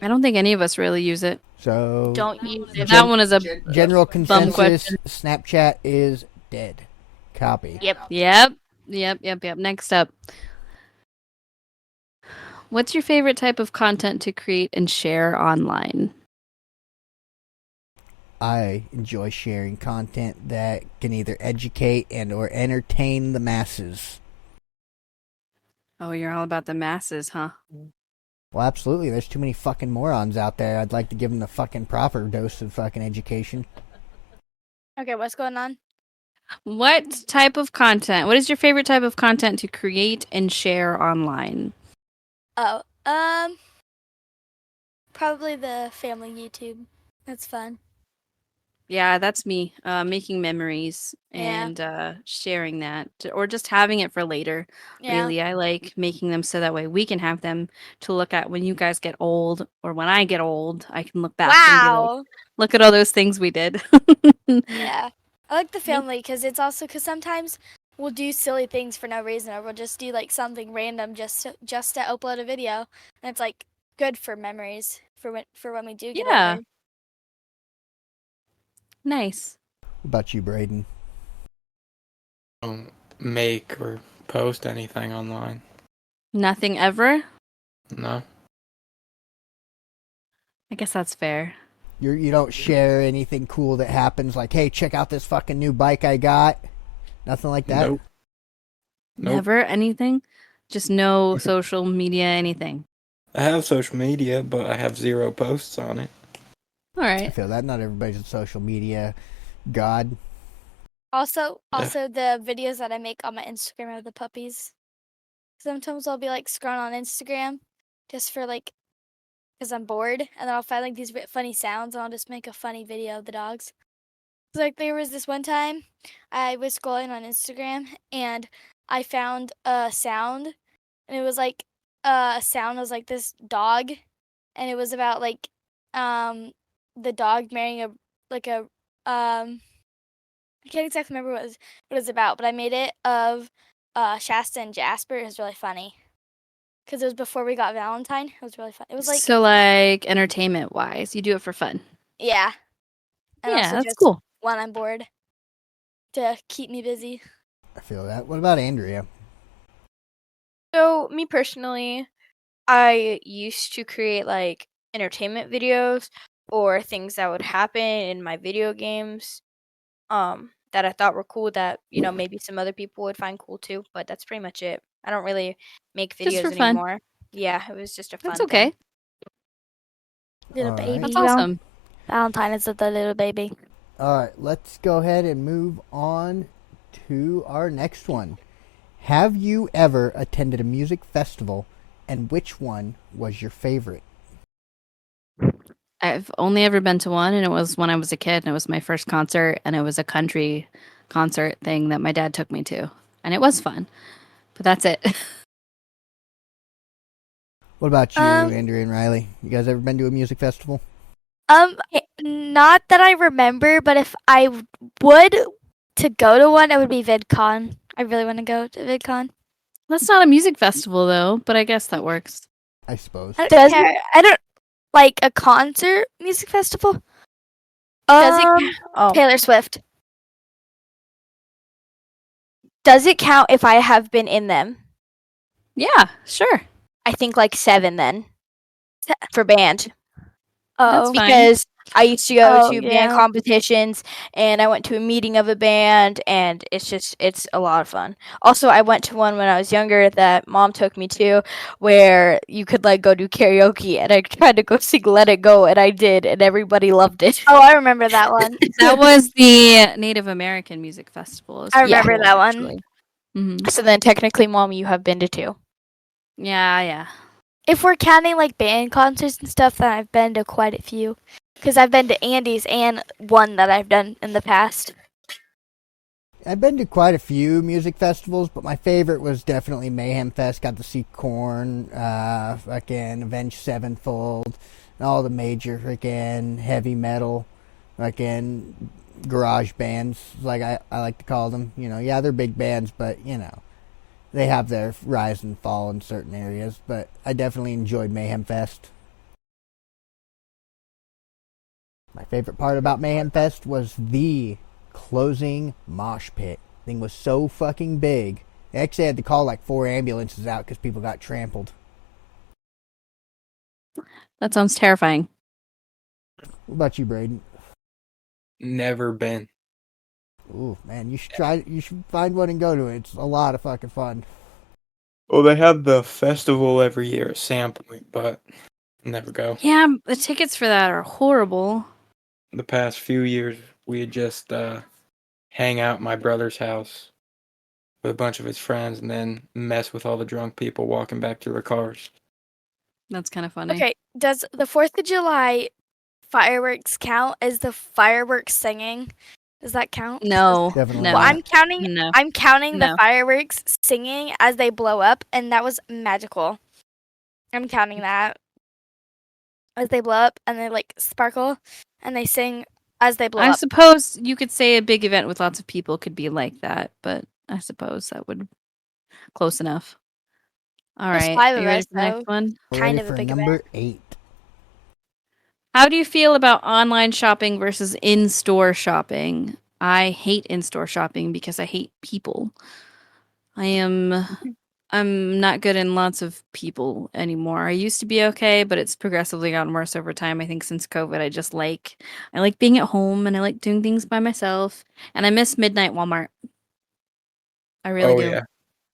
I don't think any of us really use it. So, use it. That one is a general consensus, question. Snapchat is dead. Copy. Yep. Yep. Next up. What's your favorite type of content to create and share online? I enjoy sharing content that can either educate and or entertain the masses. Oh, you're all about the masses, huh? Well, absolutely. There's too many fucking morons out there. I'd like to give them the fucking proper dose of fucking education. Okay, what's going on? What type of content? What is your favorite type of content to create and share online? Oh, probably the family YouTube. That's fun. Yeah, that's me. Making memories Yeah. and sharing that, or just having it for later. Yeah. Really, I like making them so that way we can have them to look at when you guys get old, or when I get old, I can look back and be like, Wow. look at all those things we did. Yeah. I like the family because it's also because sometimes we'll do silly things for no reason, or we'll just do like something random just to upload a video, and it's like good for memories for when we do get Yeah. older. Nice. What about you, Braden? I don't make or post anything online. Nothing ever. No. I guess that's fair. You don't share anything cool that happens, like, hey, check out this fucking new bike I got. Nothing like that. Nope. Nope. Never anything. Just no social media, anything. I have social media, but I have 0 posts on it. All I right. feel that not everybody's a social media god. Also, the videos that I make on my Instagram of the puppies. Sometimes I'll be like scrolling on Instagram just for like, because I'm bored, and then I'll find like these funny sounds, and I'll just make a funny video of the dogs. So, like there was this one time I was scrolling on Instagram and I found a sound, and it was like a sound was like this dog, and it was about like the dog marrying I can't exactly remember what it was about, but I made it of Shasta and Jasper. It was really funny because it was before we got Valentine. It was really fun. It was like So, like, entertainment wise, you do it for fun. yeah, and Yeah, also that's just cool. when I'm bored to keep me busy. I feel that. What about Andrea? So, me personally, I used to create like entertainment videos or things that would happen in my video games that I thought were cool that, maybe some other people would find cool too, but that's pretty much it. I don't really make Just videos for fun. anymore. Yeah, it was just a fun That's okay. thing. Little All right. baby. That's you know? awesome. Valentine is the little baby. All right, let's go ahead and move on to our next one. Have you ever attended a music festival, and which one was your favorite? I've only ever been to one, and it was when I was a kid, and it was my first concert, and it was a country concert thing that my dad took me to, and it was fun. But that's it. What about you, Um, Andrew and Riley? You guys ever been to a music festival? Not that I remember, but if I would to go to one, it would be VidCon. I really want to go to VidCon. That's not a music festival though, but I guess that works. I suppose. I Does don't, it- I don't like a concert music festival. Does it? Oh, Taylor Swift. does it count if I have been in them? Yeah, sure. I think like 7 then for band. That's Oh, fine. Because I used to go Oh, to band yeah. competitions and I went to a meeting of a band and it's a lot of fun. Also, I went to one when I was younger that mom took me to where you could like go do karaoke and I tried to go sing Let It Go and I did and everybody loved it. Oh, I remember that one. That was the Native American Music Festival. It was I pretty remember cool, that one. actually. Mhm. So then technically, mom, you have been to 2. Yeah. If we're counting like band concerts and stuff, then I've been to quite a few. Because I've been to Andy's and one that I've done in the past. I've been to quite a few music festivals, but my favorite was definitely Mayhem Fest. Got to see Korn, fucking Avenged Sevenfold, and all the major freaking heavy metal, fucking garage bands, like I like to call them. You know, yeah, they're big bands, but you know, they have their rise and fall in certain areas. But I definitely enjoyed Mayhem Fest. My favorite part about Mayhem Fest was the closing mosh pit. Thing was so fucking big. They actually had to call like 4 ambulances out because people got trampled. That sounds terrifying. What about you, Braden? Never been. Ooh, man, you should try. You should find one and go to it. It's a lot of fucking fun. Well, they have the festival every year at Sandpoint, but never go. Yeah, the tickets for that are horrible. The past few years, we had just hang out at my brother's house with a bunch of his friends and then mess with all the drunk people walking back to their cars. That's kind of funny. Okay, does the 4th of July fireworks count as the fireworks singing? Does that count? No. Definitely No. Well, not. I'm counting No. the fireworks singing as they blow up, and that was magical. I'm counting that as they blow up and they like sparkle and they sing as they blow I up. suppose you could say a big event with lots of people could be like that, but I suppose that would close enough. All There's right. 5 Are of you ready us, for the next though. one? We're Kind ready of a for big number 8. How do you feel about online shopping versus in-store shopping? I hate in-store shopping because I hate people. I'm not good in lots of people anymore. I used to be okay, but it's progressively gotten worse over time. I think since COVID, I like being at home and I like doing things by myself. And I miss midnight Walmart. I really do. Yeah.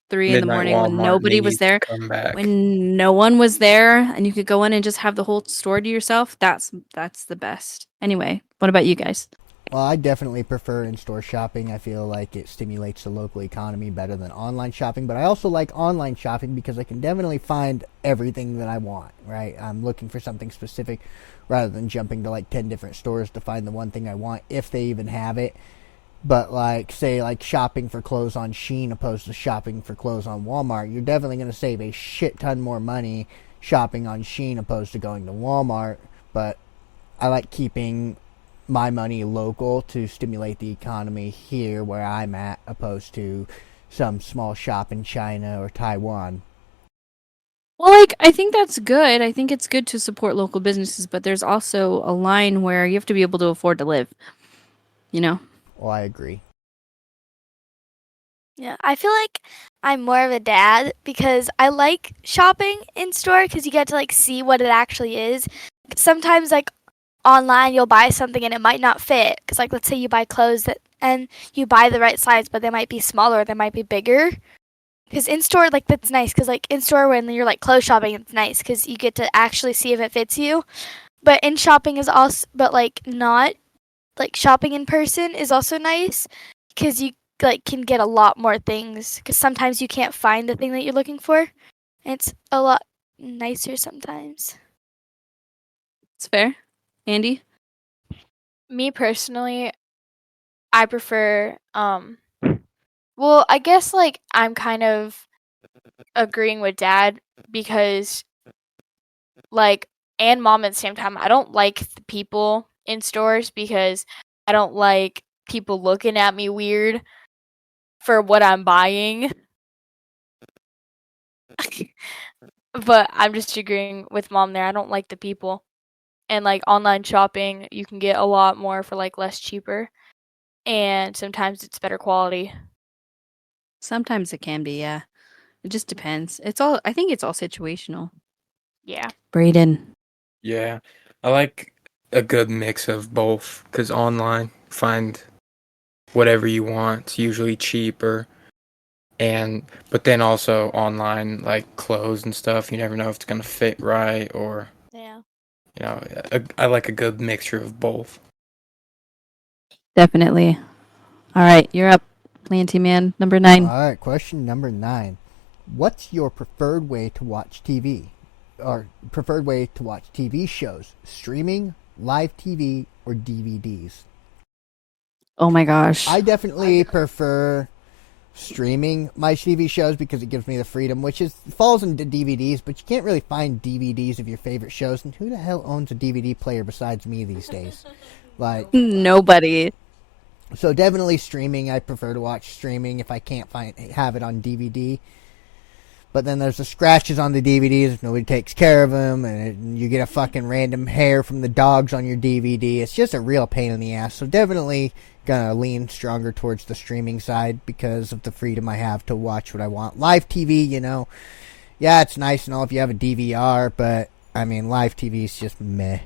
3 in the Midnight morning when Walmart nobody was needs to there. come back. When no one was there and you could go in and just have the whole store to yourself, that's the best. Anyway, what about you guys? Well, I definitely prefer in-store shopping. I feel like it stimulates the local economy better than online shopping, but I also like online shopping because I can definitely find everything that I want, right? I'm looking for something specific rather than jumping to like 10 different stores to find the one thing I want, if they even have it. But like, say, like shopping for clothes on Shein opposed to shopping for clothes on Walmart, you're definitely going to save a shit ton more money shopping on Shein opposed to going to Walmart. But I like keeping my money local to stimulate the economy here where I'm at, opposed to some small shop in China or Taiwan. Well, like, I think that's good. I think it's good to support local businesses, but there's also a line where you have to be able to afford to live. You know? Well, I agree. Yeah, I feel like I'm more of a dad because I like shopping in store because you get to like see what it actually is. Sometimes like online you'll buy something and it might not fit because like let's say you buy clothes that and you buy the right size but they might be smaller, they might be bigger. Because in store like that's nice because like in store when you're like clothes shopping it's nice because you get to actually see if it fits you. But in shopping is also not like shopping in person is also nice because you like can get a lot more things because sometimes you can't find the thing that you're looking for. And it's a lot nicer sometimes. It's fair. Andy? Me personally, I prefer well, I guess like I'm kind of agreeing with Dad because like, and mom at the same time. I don't like the people in stores because I don't like people looking at me weird for what I'm buying. But I'm just agreeing with mom there. I don't like the people. And like online shopping, you can get a lot more for like less cheaper. And sometimes it's better quality. Sometimes it can be, yeah. It just depends. I think it's all situational. Yeah. Brayden. Yeah, I like a good mix of both because online, find whatever you want. It's usually cheaper. But then also online, like clothes and stuff, you never know if it's gonna fit right or, Yeah. I like a good mixture of both. Definitely. All right, you're up, Planty Man, number 9. All right, question number 9. What's your preferred way to watch TV? Or preferred way to watch TV shows? Streaming, live TV, or DVDs? Oh my gosh. I definitely prefer streaming my TV shows because it gives me the freedom, which falls into DVDs, but you can't really find DVDs of your favorite shows, and who the hell owns a DVD player besides me these days? Like, Nobody. so definitely streaming. I prefer to watch streaming if I can't have it on DVD. But then there's the scratches on the DVDs if nobody takes care of them, and you get a fucking random hair from the dogs on your DVD. It's just a real pain in the ass. So definitely gonna lean stronger towards the streaming side because of the freedom I have to watch what I want. Live TV, yeah, it's nice and all if you have a DVR, but I mean, live TV is just meh.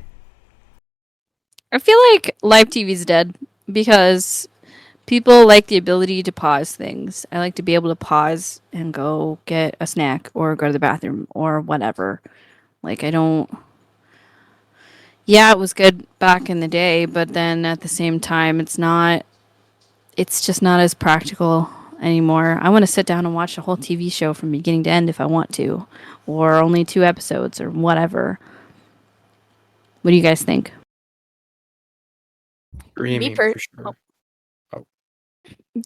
I feel like live TV's dead because people like the ability to pause things. I like to be able to pause and go get a snack or go to the bathroom or whatever. Like, I don't. Yeah, it was good back in the day, but then at the same time, it's just not as practical anymore. I want to sit down and watch a whole TV show from beginning to end if I want to, or only 2 episodes or whatever. What do you guys think? Streaming per- for sure.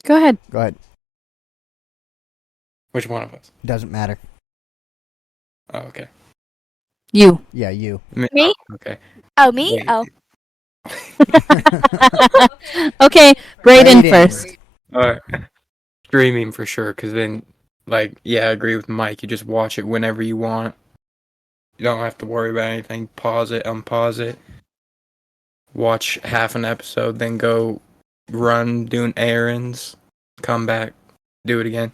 Go ahead. Go ahead. Which one of us? Doesn't matter. Oh, okay. You. Yeah, you. Me? Oh, okay. Oh, me? Wait. Oh. Okay, Brayden Brayden. first. All right. Streaming for sure, because then, like, yeah, I agree with Mike. You just watch it whenever you want. You don't have to worry about anything. Pause it, unpause it. Watch half an episode, then go run doing errands, come back, do it again.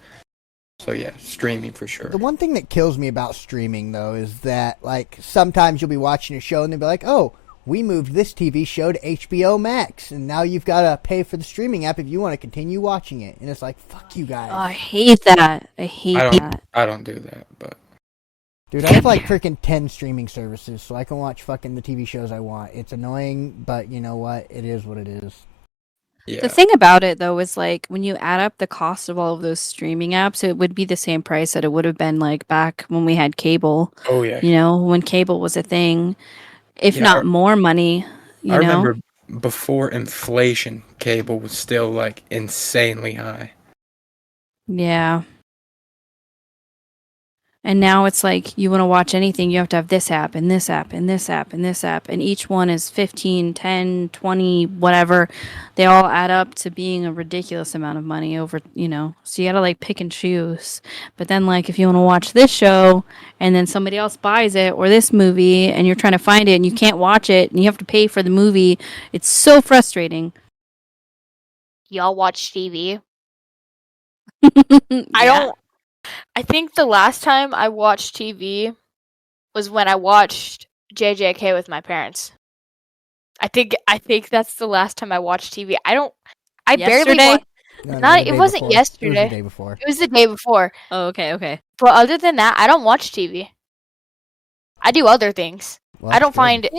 So yeah, streaming for sure. The one thing that kills me about streaming, though, is that, like, sometimes you'll be watching a show and they'll be like, oh, we moved this TV show to HBO Max, and now you've got to pay for the streaming app if you want to continue watching it. And it's like, fuck you guys. Oh, I hate that. I hate that. I don't do that, but Dude, I have like freaking 10 streaming services, so I can watch fucking the TV shows I want. It's annoying, but you know what? It is what it is. yeah. The thing about it, though, is like when you add up the cost of all of those streaming apps, it would be the same price that it would have been like back when we had cable. Oh yeah. You know, when cable was a thing, if Yeah, not more money. I remember before inflation, cable was still like insanely high. Yeah. And now it's like you want to watch anything, you have to have this app and this app and this app and this app. And each one is 15, 10, 20, whatever. They all add up to being a ridiculous amount of money over, So you got to like pick and choose. But then like if you want to watch this show and then somebody else buys it or this movie and you're trying to find it and you can't watch it and you have to pay for the movie, it's so frustrating. Y'all watch TV? Yeah. I think the last time I watched TV was when I watched JJK with my parents. I think that's the last time I watched TV. I barely Yesterday? watched. No, Not- the it day wasn't before. It was yesterday. the day before. It was the day before. Oh, okay. But other than that, I don't watch TV. I do other things. Well, I don't that's find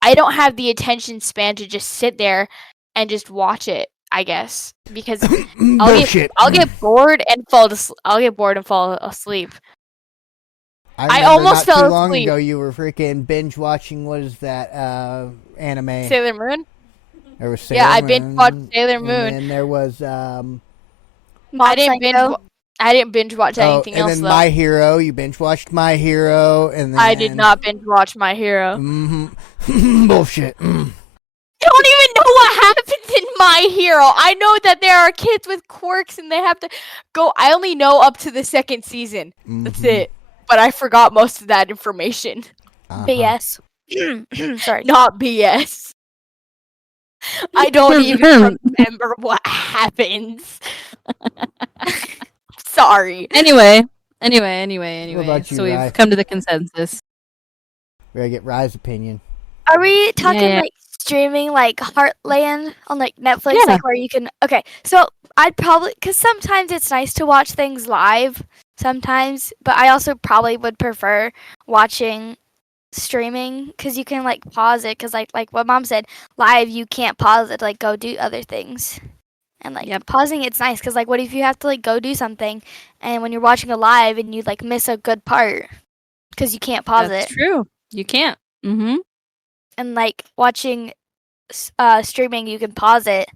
I don't have the attention span to just sit there and just watch it, I guess, because good. I'll Bullshit. get bored and I'll get bored and fall asleep. I remember almost not fell too long asleep. ago you were freaking binge watching, what is that, anime? Sailor Moon? There was Yeah, I Sailor binge watched Moon, Sailor and Moon. then there was, I didn't binge. I didn't binge watch anything and else then though. My Hero. You binge watched My Hero, and then I did not binge watch My Hero. Bullshit. I don't even know what happens in My Hero. I know that there are kids with quirks and they have to go. I only know up to the second season. That's it. But I forgot most of that information. BS. Sorry. Not BS. I don't even remember what happens. Sorry. Anyway. What about you, So we've Rai? come to the consensus. We gotta get Rye's opinion. Are we talking Yeah. like streaming like Heartland on like Netflix, Yeah. like where you can? Okay, so I'd probably, because sometimes it's nice to watch things live, sometimes, but I also probably would prefer watching streaming because you can like pause it, because like what Mom said, live you can't pause it to like go do other things. And like Yep. pausing it's nice because like what if you have to like go do something and when you're watching a live and you like miss a good part because you can't pause That's it. true. You can't. Mm-hmm. And like watching streaming you can pause it.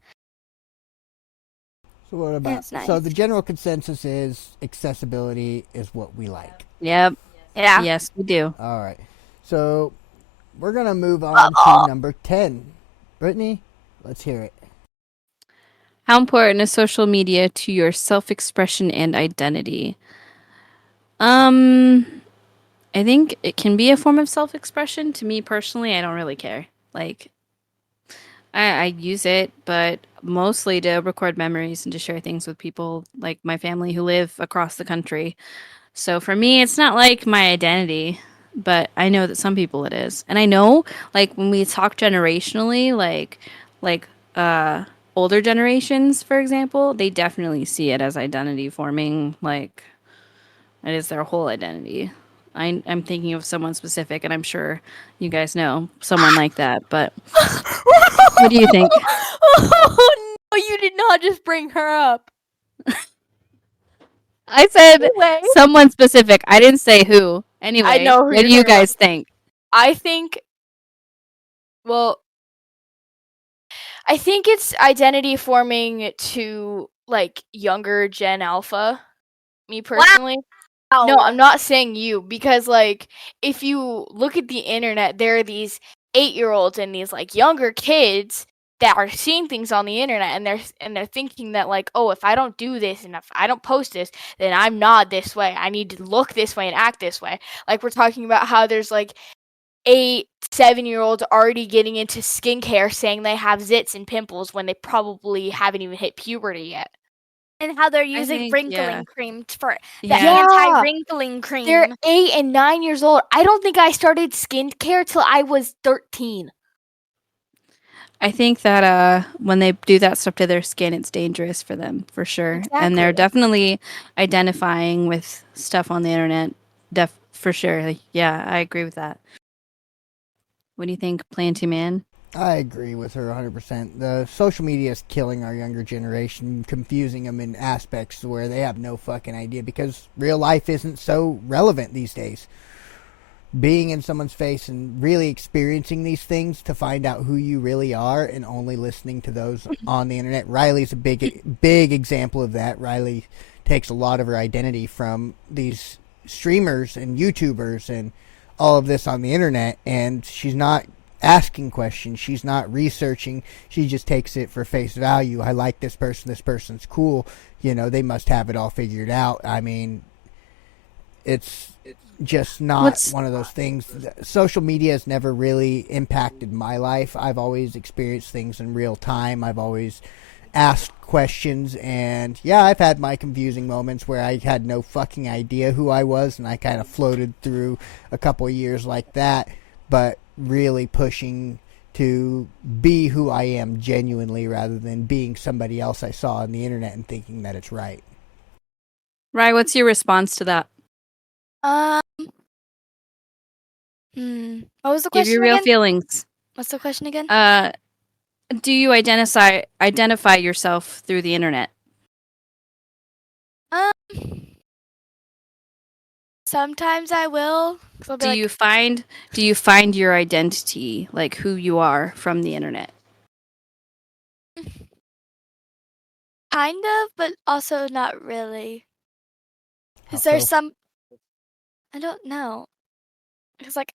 So what about? It's nice. So the general consensus is accessibility is what we like. Yep. Yeah. Yes, we do. All right. So we're gonna move on to number 10. Brittany, let's hear it. How important is social media to your self-expression and identity? I think it can be a form of self-expression. To me personally, I don't really care. Like, I use it, but mostly to record memories and to share things with people like my family who live across the country. So for me, it's not like my identity, but I know that some people it is. And I know, like, when we talk generationally, like older generations, for example, they definitely see it as identity forming. Like, it is their whole identity. I'm thinking of someone specific, and I'm sure you guys know someone like that. But what do you think? Oh no, you did not just bring her up. I said Anyway. someone specific. I didn't say who. Anyway, I know who what you're do you talking about. guys think? I think it's identity forming to like younger Gen Alpha. Me personally. No, I'm not saying you because like if you look at the internet, there are these 8-year-olds and these like younger kids that are seeing things on the internet and they're thinking that like, oh, if I don't do this and if I don't post this, then I'm not this way. I need to look this way and act this way. Like we're talking about how there's like 7-year-olds already getting into skincare saying they have zits and pimples when they probably haven't even hit puberty yet. And how they're using think, wrinkling yeah. cream for the Yeah. anti-wrinkling cream. They're 8 and 9 years old. I don't think I started skincare till I was 13. I think that when they do that stuff to their skin, it's dangerous for them, for sure. And they're Exactly. definitely identifying with stuff on the internet. For sure. Like, yeah, I agree with that. What do you think, Planty Man? I agree with her 100%. The social media is killing our younger generation, confusing them in aspects where they have no fucking idea because real life isn't so relevant these days. Being in someone's face and really experiencing these things to find out who you really are and only listening to those on the internet. Riley's a big example of that. Riley takes a lot of her identity from these streamers and YouTubers and all of this on the internet, and she's not asking questions, she's not researching, she just takes it for face value. I like this person's cool, they must have it all figured out. I mean, it's just not one of those things. Social media has never really impacted my life. I've always experienced things in real time. I've always asked questions, and yeah, I've had my confusing moments where I had no fucking idea who I was, and I kind of floated through a couple of years like that, but really pushing to be who I am genuinely rather than being somebody else I saw on the internet and thinking that it's right. Rai, what's your response to that? What was the Give question your real again? feelings. What's the question again? Do you identify yourself through the internet? Sometimes I will. 'Cause I'll be Do you find your identity, like who you are, from the internet? kind of, but also not really. Is How there so? some? I don't know. It's like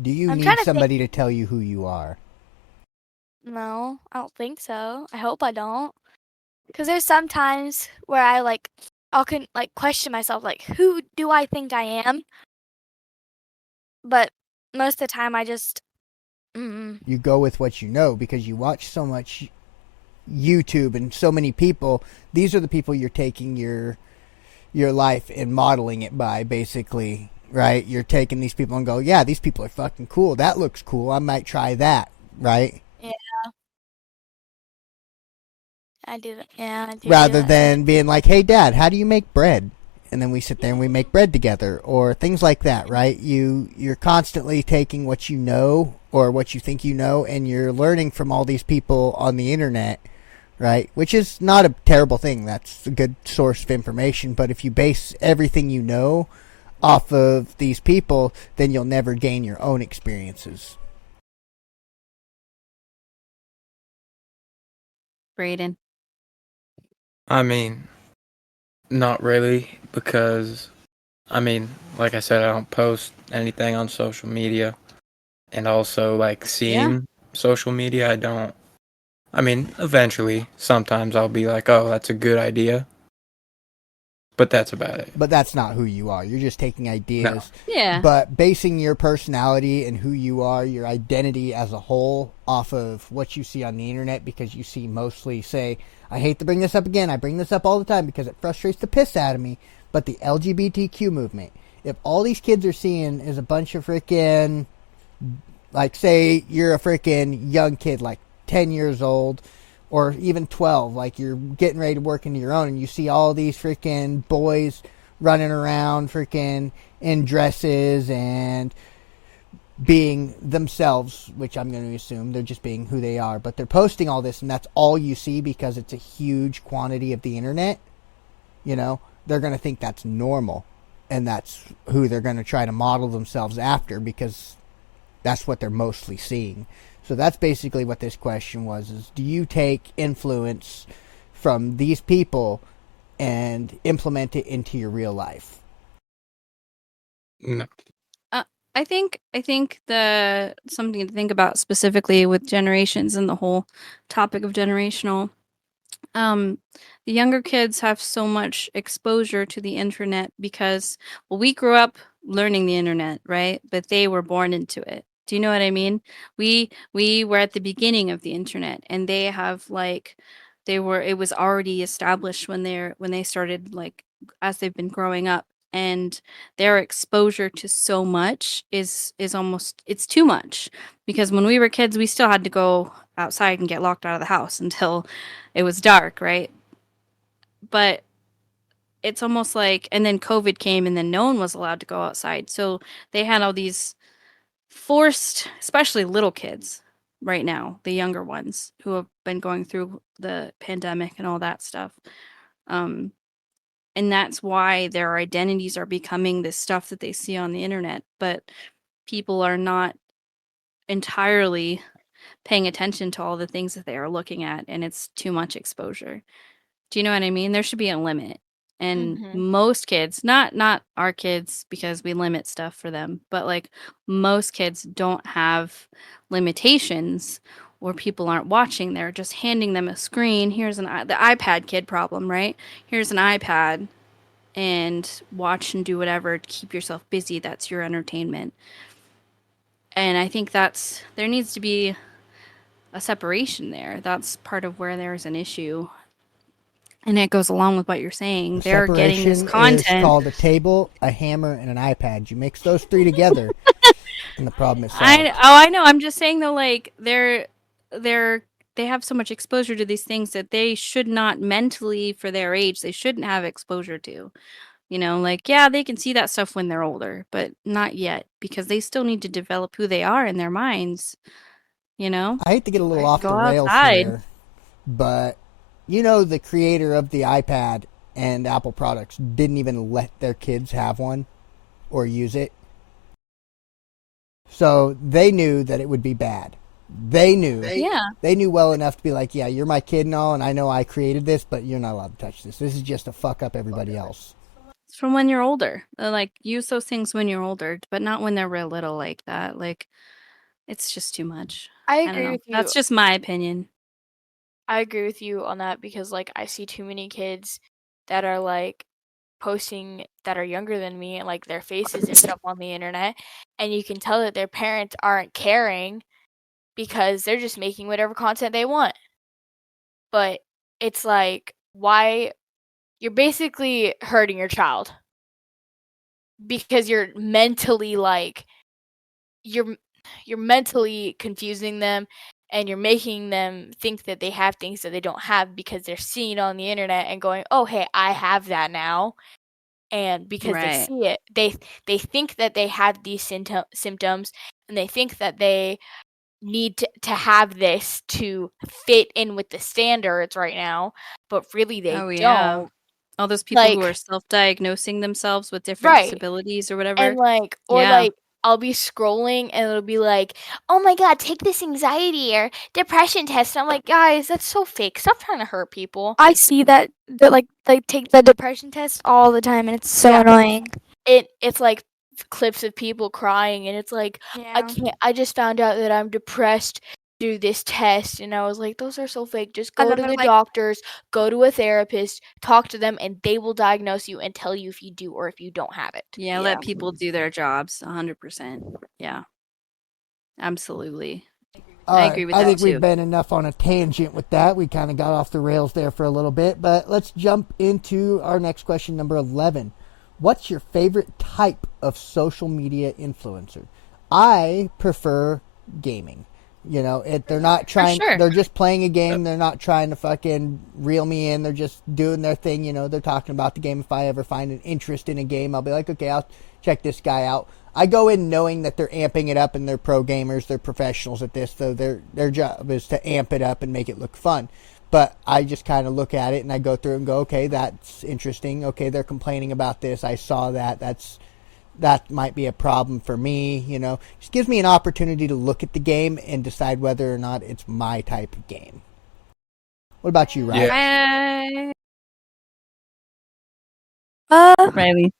Do you I'm trying need to think. somebody to tell you who you are? No, I don't think so. I hope I don't. Because there's some times where I'll question myself, like, who do I think I am? But most of the time, I just, You go with what you know because you watch so much YouTube and so many people. These are the people you're taking your life and modeling it by, basically, right? You're taking these people and go, yeah, these people are fucking cool. That looks cool. I might try that, right? yeah, I do that. Yeah, I do Rather that than being like, hey, Dad, how do you make bread? And then we sit there and we make bread together, or things like that, right? You're constantly taking what you know or what you think you know, and you're learning from all these people on the internet, right? Which is not a terrible thing. That's a good source of information. But if you base everything you know off of these people, then you'll never gain your own experiences. Brayden. I mean, not really, because, I mean, like I said, I don't post anything on social media. And also, like, seeing social media, I don't. I mean, eventually, sometimes I'll be like, oh, that's a good idea. But that's about it. But that's not who you are. You're just taking ideas. Yeah. But basing your personality and who you are, your identity as a whole, off of what you see on the internet, because you see mostly, say, I hate to bring this up again, I bring this up all the time because it frustrates the piss out of me, but the LGBTQ movement. If all these kids are seeing is a bunch of freaking, like, say you're a freaking young kid, like 10 years old, or even 12, like you're getting ready to work into your own, and you see all these freaking boys running around freaking in dresses and being themselves, which I'm going to assume they're just being who they are, but they're posting all this, and that's all you see because it's a huge quantity of the internet, you know, they're going to think that's normal, and that's who they're going to try to model themselves after because that's what they're mostly seeing. So that's basically what this question was, is do you take influence from these people and implement it into your real life? No. I think the something to think about specifically with generations and the whole topic of generational. The younger kids have so much exposure to the internet because, well, we grew up learning the internet, right? But they were born into it. Do you know what I mean? We were at the beginning of the internet, and they have it was already established when they started, like, as they've been growing up, and their exposure to so much is almost, it's too much, because when we were kids we still had to go outside and get locked out of the house until it was dark, right? But it's almost like, and then COVID came and then no one was allowed to go outside, so they had all these forced, especially little kids right now, the younger ones who have been going through the pandemic and all that stuff. And that's why their identities are becoming this stuff that they see on the internet, but people are not entirely paying attention to all the things that they are looking at, and it's too much exposure. Do you know what I mean? There should be a limit. And most kids, not our kids because we limit stuff for them, but like most kids don't have limitations or people aren't watching. They're just handing them a screen. Here's the iPad kid problem, right? Here's an iPad and watch and do whatever to keep yourself busy. That's your entertainment. And I think there needs to be a separation there. That's part of where there's an issue. And it goes along with what you're saying. They're getting this content. Is called a table, a hammer, and an iPad. You mix those three together, and the problem is solved. I know. I'm just saying though, like they have so much exposure to these things that they should not, mentally, for their age, they shouldn't have exposure to. You know, like, yeah, they can see that stuff when they're older, but not yet, because they still need to develop who they are in their minds. You know, I hate to get a little off the go rails outside. here, but you know, the creator of the iPad and Apple products didn't even let their kids have one or use it. So they knew that it would be bad. They knew. They knew well enough to be like, yeah, you're my kid and all, and I know I created this, but you're not allowed to touch this. This is just to fuck up everybody else. It's from when you're older. Like use those things when you're older, but not when they're real little like that. Like it's just too much. I I don't agree know. with you. That's just my opinion. I agree with you on that because like I see too many kids that are like posting that are younger than me, like their faces and stuff on the internet, and you can tell that their parents aren't caring because they're just making whatever content they want. But it's like, why? You're basically hurting your child because you're mentally like you're mentally confusing them, and you're making them think that they have things that they don't have because they're seeing it on the internet and going, oh hey, I have that now. And because they Right. see it, they think that they have these symptoms, and they think that they need to have this to fit in with the standards right now, but really they Oh yeah. don't. All those people who are Like, self-diagnosing themselves with different right. disabilities or whatever. And like, or Yeah. like, I'll be scrolling and it'll be like, oh my god, take this anxiety or depression test. And I'm like, guys, that's so fake. Stop trying to hurt people. I see that like they take the depression test all the time, and it's so Yeah. annoying. It's like clips of people crying, and it's like, Yeah. I just found out that I'm depressed through this test. And I was like, those are so fake. Just And go then to they're the like- doctors, go to a therapist, talk to them, and they will diagnose you and tell you if you do or if you don't have it. Yeah, let people do their jobs 100%. Yeah. Absolutely. I agree with I that think we've too. been enough on a tangent with that. We kind of got off the rails there for a little bit, but let's jump into our next question, number 11. What's your favorite type of social media influencer? I prefer gaming. You know, they're not trying, sure. they're just playing a game. They're not trying to fucking reel me in. They're just doing their thing. You know, they're talking about the game. If I ever find an interest in a game, I'll be like, okay, I'll check this guy out. I go in knowing that they're amping it up and they're pro gamers, they're professionals at this, so their job is to amp it up and make it look fun. But I just kind of look at it and I go through and go, okay, that's interesting. Okay, they're complaining about this. I saw that. That might be a problem for me. You know, just gives me an opportunity to look at the game and decide whether or not it's my type of game. What about you, Ryan? Yeah. Uh, Riley.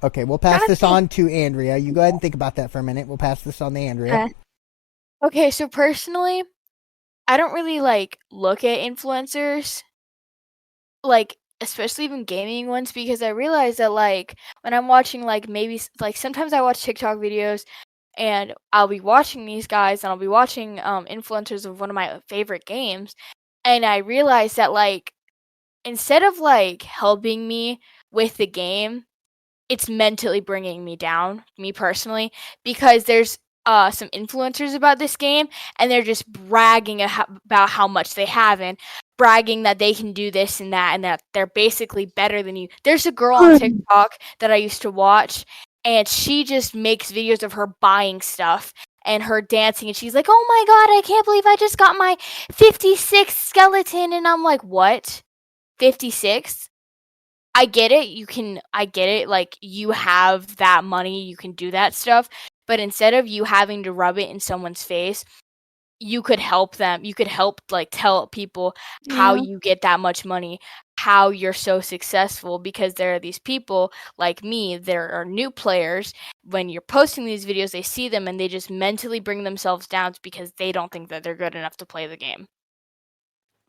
Okay, we'll pass Gotta this think. on to Andrea. You go ahead and think about that for a minute. We'll pass this on to Andrea. Okay. Okay, so personally, I don't really like look at influencers, like especially even gaming ones, because I realize that like when I'm watching like maybe like sometimes I watch TikTok videos and I'll be watching these guys and I'll be watching influencers of one of my favorite games, and I realize that like instead of like helping me with the game, it's mentally bringing me down, me personally, because there's some influencers about this game, and they're just bragging about how much they have, and bragging that they can do this and that they're basically better than you. There's a girl on TikTok that I used to watch, and she just makes videos of her buying stuff and her dancing, and she's like, oh my god, I can't believe I just got my 56 skeleton. And I'm like, what? 56? I get it. I get it. Like, you have that money, you can do that stuff. But instead of you having to rub it in someone's face, you could help them. You could help, like, tell people how Yeah. you get that much money, how you're so successful. Because there are these people like me, there are new players. When you're posting these videos, they see them and they just mentally bring themselves down because they don't think that they're good enough to play the game.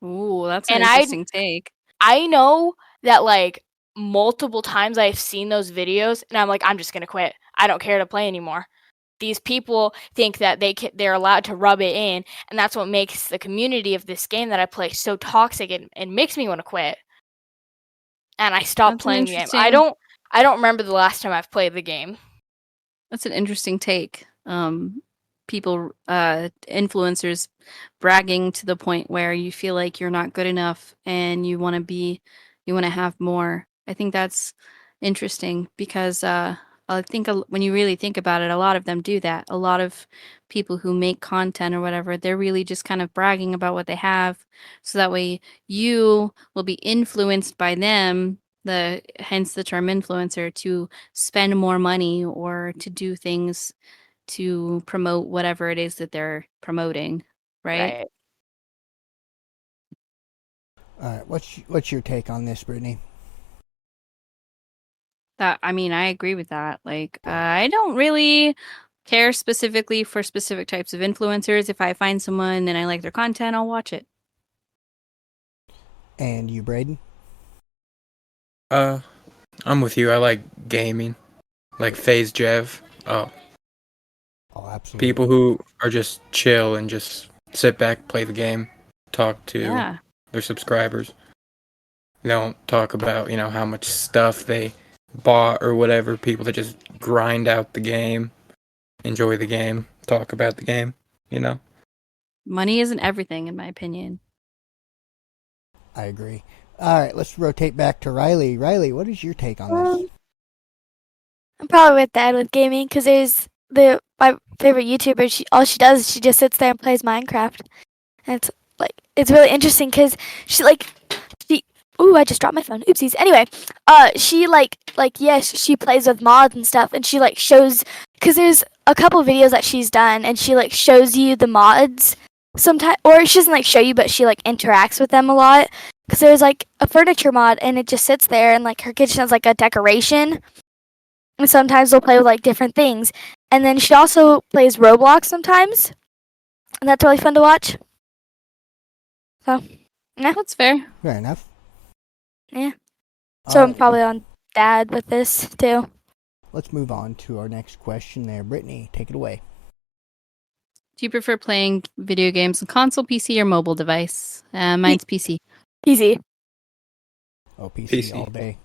Ooh, that's an And interesting take. I know that like multiple times I've seen those videos and I'm like, I'm just gonna quit. I don't care to play anymore. These people think that they're allowed to rub it in, and that's what makes the community of this game that I play so toxic, and makes me want to quit. And I stopped That's an playing the game. interesting- I don't remember the last time I've played the game. That's an interesting take. People, influencers bragging to the point where you feel like you're not good enough and you want to have more. I think that's interesting because I think when you really think about it, a lot of them do that. A lot of people who make content or whatever, they're really just kind of bragging about what they have. So that way you will be influenced by them, hence the term influencer, to spend more money or to do things to promote whatever it is that they're promoting, right? All right, what's your take on this, Brittany? I agree with that. Like, I don't really care specifically for specific types of influencers. If I find someone and I like their content, I'll watch it. And you, Braden? I'm with you. I like gaming, like FaZe Jev. Oh, Oh, absolutely. people who are just chill and just sit back, play the game, talk to Yeah. their subscribers. They don't talk about, how much stuff they bought or whatever. People that just grind out the game, enjoy the game, talk about the game. Money isn't everything, in my opinion. I agree. All right, let's rotate back to Riley. Riley, what is your take on this? I'm probably with Dad with gaming because there's my favorite YouTuber. All she does is she just sits there and plays Minecraft, and it's really interesting because she. Ooh, I just dropped my phone. Oopsies. Anyway, she yes, she plays with mods and stuff, and she shows because there's a couple videos that she's done, and she shows you the mods sometimes, or she doesn't show you, but she interacts with them a lot. Because there's a furniture mod, and it just sits there, and her kitchen has a decoration. And sometimes they'll play with different things. And then she also plays Roblox sometimes. And that's really fun to watch. So, yeah. That's fair. Fair enough. Yeah. All So I'm right, probably on Dad with this too. let's move on to our next question there. Brittany, take it away. Do you prefer playing video games on console, PC, or mobile device? Mine's PC. Easy. Oh, PC, PC. all day.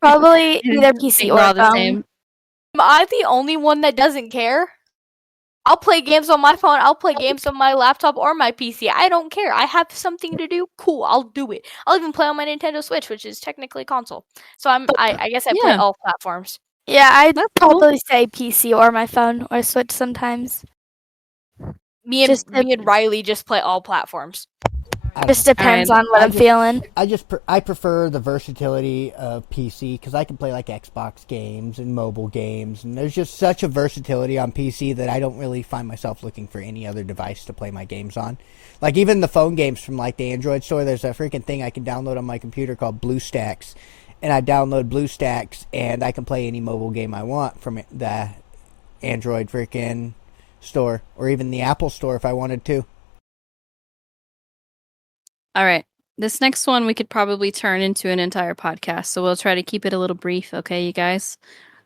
Probably either I PC think or we're all the phone. same. Am I the only one that doesn't care? I'll play games on my phone. I'll play games on my laptop or my PC. I don't care. I have something to do. Cool, I'll do it. I'll even play on my Nintendo Switch, which is technically console. So I guess I play Yeah. all platforms. Yeah, I'd That's cool. probably say PC or my phone or Switch sometimes. Me Just and Riley just play all platforms. I don't Just know. depends Alright. on what I I'm just- feeling. I prefer the versatility of PC because I can play Xbox games and mobile games, and there's just such a versatility on PC that I don't really find myself looking for any other device to play my games on. Even the phone games from the Android store, there's a freaking thing I can download on my computer called BlueStacks, and I download BlueStacks and I can play any mobile game I want from the Android freaking store or even the Apple store if I wanted to. All right. This next one we could probably turn into an entire podcast, so we'll try to keep it a little brief, okay, you guys?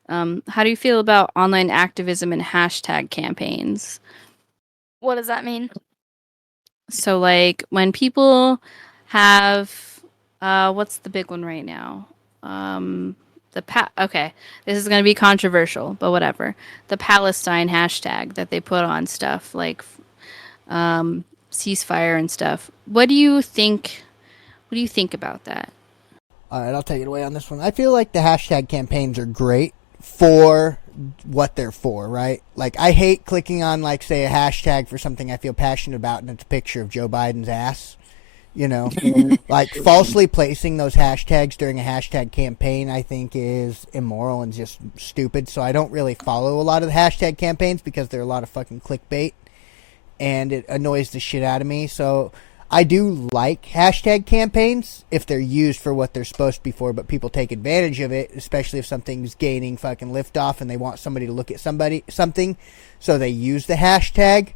How do you feel about online activism and hashtag campaigns? What does that mean? So, when people have, what's the big one right now? Okay, this is going to be controversial, but whatever. The Palestine hashtag that they put on stuff ceasefire and stuff. What do you think? What do you think about that? All right, I'll take it away on this one. I feel like the hashtag campaigns are great for what they're for, right? I hate clicking on, say, a hashtag for something I feel passionate about, and it's a picture of Joe Biden's ass. Falsely placing those hashtags during a hashtag campaign, I think, is immoral and just stupid. So I don't really follow a lot of the hashtag campaigns because they're a lot of fucking clickbait, and it annoys the shit out of me. So I do like hashtag campaigns if they're used for what they're supposed to be for, but people take advantage of it, especially if something's gaining fucking liftoff and they want somebody to look at something, so they use the hashtag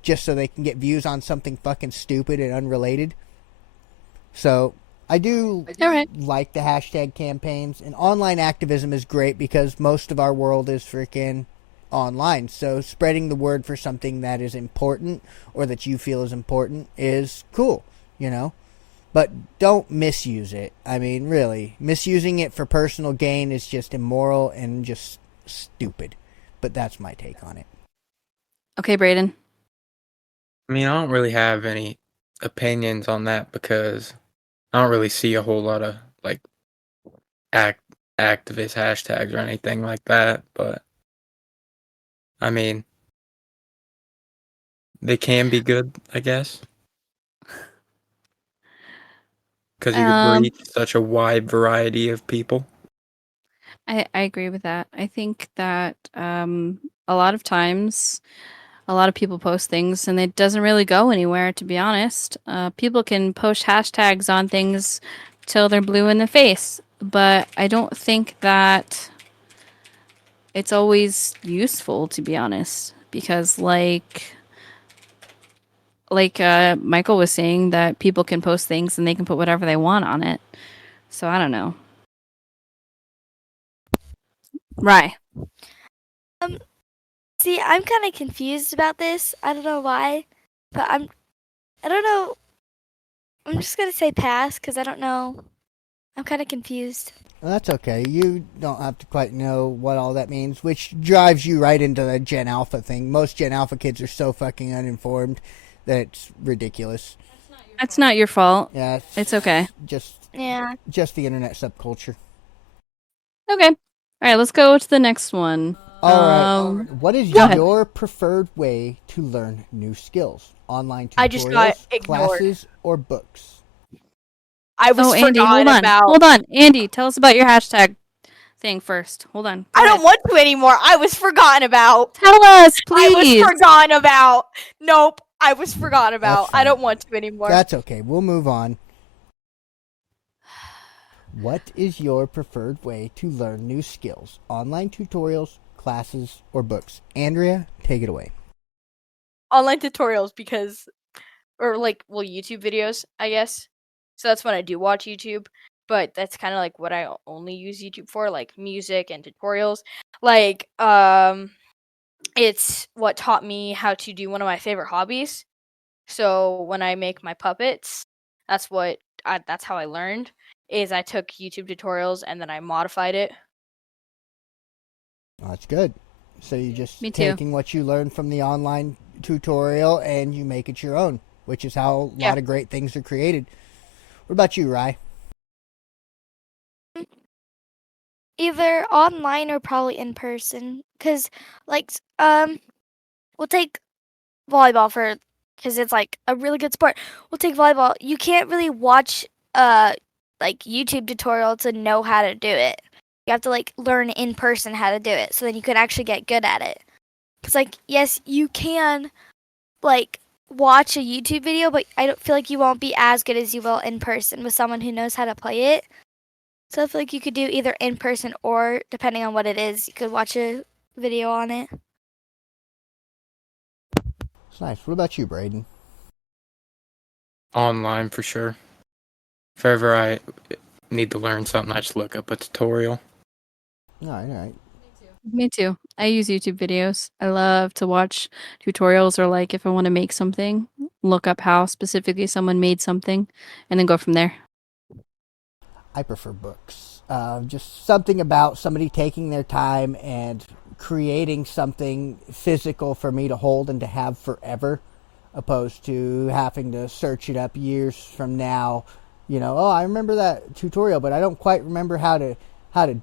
just so they can get views on something fucking stupid and unrelated. So I do like the hashtag campaigns, and online activism is great because most of our world is freaking online. So spreading the word for something that is important or that you feel is important is cool, But don't misuse it. I mean, really, misusing it for personal gain is just immoral and just stupid. But that's my take on it. Okay, Braden. I mean, I don't really have any opinions on that because I don't really see a whole lot of activist hashtags or anything like that. But I mean, they can be good, I guess, because you can reach such a wide variety of people. I agree with that. I think that a lot of times, a lot of people post things and it doesn't really go anywhere, to be honest. People can post hashtags on things till they're blue in the face, but I don't think that it's always useful, to be honest, because Michael was saying that people can post things and they can put whatever they want on it. So I don't know. Right. See, I'm kind of confused about this. I don't know why, but I don't know. I'm just gonna say pass because I don't know. I'm kind of confused. Well, that's okay. You don't have to quite know what all that means, which drives you right into the Gen Alpha thing. Most Gen Alpha kids are so fucking uninformed that it's ridiculous. That's not your fault. Yeah, It's okay. Yeah. Just the internet subculture. Okay. All right, let's go to the next one. All right. What is go ahead. your preferred way to learn new skills? Online tutorials, I just got ignored. classes, or books? I was Andy, hold forgotten on. about. Hold on. Andy, tell us about your hashtag thing first. Hold on. Go I don't ahead. want to anymore. I was forgotten about. Tell us, please. I was forgotten about. Nope. I was forgotten about. fine. I don't want to anymore. That's okay. We'll move on. What is your preferred way to learn new skills? Online tutorials, classes, or books? Andrea, take it away. Online tutorials because, or like, well, YouTube videos, I guess. So that's when I do watch YouTube. But that's kind of like what I only use YouTube for, like music and tutorials. Like, it's what taught me how to do one of my favorite hobbies. So when I make my puppets, that's how I learned. Is I took YouTube tutorials and then I modified it. Oh, that's good. So you just Me too. taking what you learned from the online tutorial and you make it your own, which is how a Yeah. lot of great things are created. What about you, Rye? Either online or probably in person. Cause like we'll take volleyball because it's like a really good sport. We'll take volleyball. You can't really watch like YouTube tutorial to know how to do it. You have to like learn in person how to do it, so then you can actually get good at it. Cause like yes, you can like watch a YouTube video, but I don't feel like you won't be as good as you will in person with someone who knows how to play it. So I feel like you could do either in person or, depending on what it is, you could watch a video on it. It's nice. What about you, Braden? Online for sure. If ever I need to learn something, I just look up a tutorial. All right. Me too. I use YouTube videos. I love to watch tutorials, or like if I want to make something, look up how specifically someone made something and then go from there. I prefer books. Just something about somebody taking their time and creating something physical for me to hold and to have forever, opposed to having to search it up years from now. Oh, I remember that tutorial, but I don't quite remember how to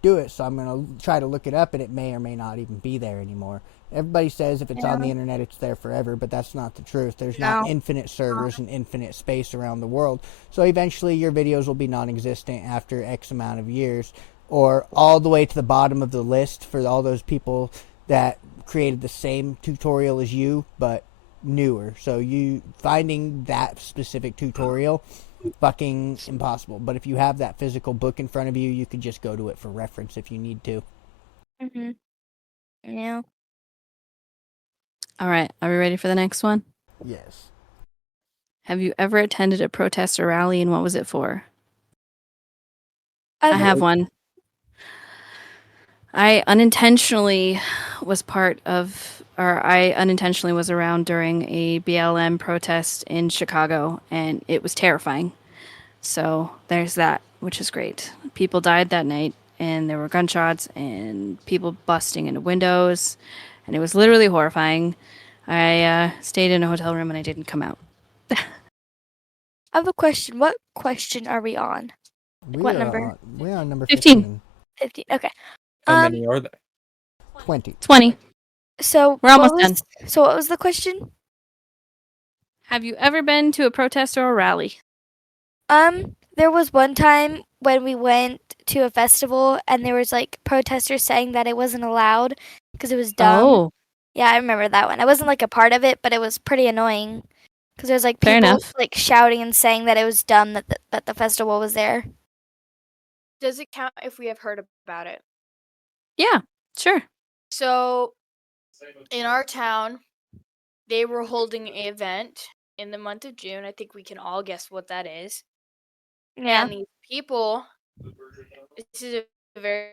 do it, so I'm going to try to look it up, and it may or may not even be there anymore. Everybody says if it's on the internet, it's there forever, but that's not the truth. There's not infinite servers and infinite space around the world. So eventually your videos will be non-existent after X amount of years, or all the way to the bottom of the list for all those people that created the same tutorial as you, but newer. So you finding that specific tutorial, fucking impossible. But if you have that physical book in front of you, you can just go to it for reference if you need to. Mhm. Yeah. All right. Are we ready for the next one? Yes. Have you ever attended a protest or rally, and what was it for? I I have one. I unintentionally was around during a BLM protest in Chicago, and it was terrifying. So there's that, which is great. People died that night, and there were gunshots and people busting into windows, and it was literally horrifying. I stayed in a hotel room and I didn't come out. I have a question. What question are we on? What number? We're on number 15. 50. Okay. How many are there? 20. 20. So We're almost done. So what was the question? Have you ever been to a protest or a rally? There was one time when we went to a festival and there was like protesters saying that it wasn't allowed because it was dumb. Oh, Yeah, I remember that one. I wasn't like a part of it, but it was pretty annoying because there's like Fair people enough. like shouting and saying that it was dumb that the festival was there. Does it count if we have heard about it? Yeah, sure. So, in our town, they were holding an event in the month of June. I think we can all guess what that is. Yeah. And these people, this is a very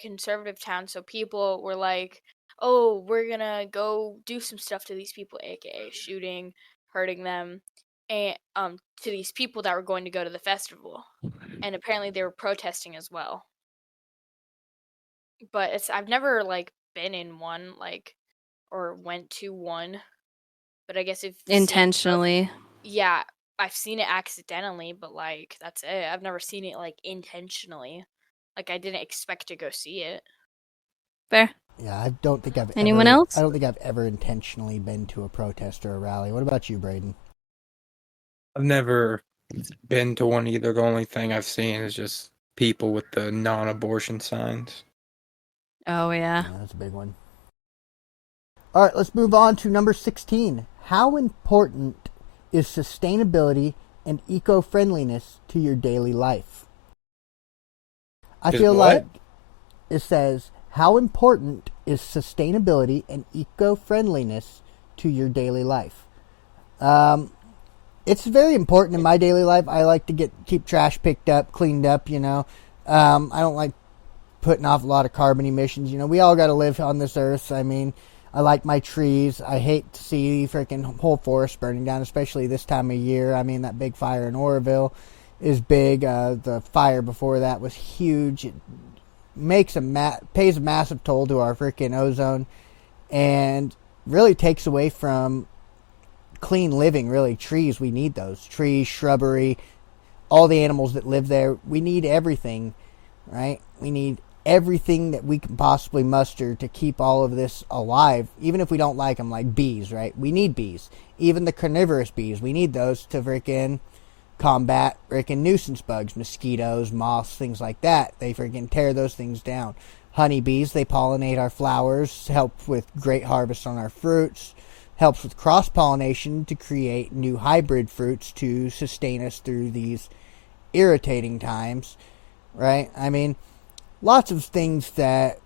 conservative town, so people were like, "Oh, we're gonna go do some stuff to these people," aka shooting, hurting them, and to these people that were going to go to the festival. And apparently they were protesting as well. But I've never like been in one or went to one. But I guess if Intentionally. yeah, I've seen it accidentally, but like that's it. I've never seen it like intentionally. Like I didn't expect to go see it. Fair. Yeah, I don't think I've Anyone ever, else? I don't think I've ever intentionally been to a protest or a rally. What about you, Braden? I've never been to one either. The only thing I've seen is just people with the non-abortion signs. Oh, yeah. Yeah, that's a big one. All right, let's move on to number 16. How important is sustainability and eco-friendliness to your daily life? I Is feel what? like it says, how important is sustainability and eco-friendliness to your daily life? It's very important in my daily life. I like to keep trash picked up, cleaned up, you know. I don't like putting off a lot of carbon emissions. You know, we all got to live on this earth. I mean, I like my trees. I hate to see freaking whole forests burning down, especially this time of year. I mean, that big fire in Oroville is big. The fire before that was huge. It pays a massive toll to our freaking ozone and really takes away from clean living. Really, trees, we need those trees, shrubbery, all the animals that live there. We need everything, right? We need everything that we can possibly muster to keep all of this alive, even if we don't like them, like bees, right? We need bees. Even the carnivorous bees, we need those to freaking combat freaking nuisance bugs, mosquitoes, moths, things like that. They freaking tear those things down. Honeybees, they pollinate our flowers, help with great harvests on our fruits, helps with cross-pollination to create new hybrid fruits to sustain us through these irritating times, right? I mean, lots of things that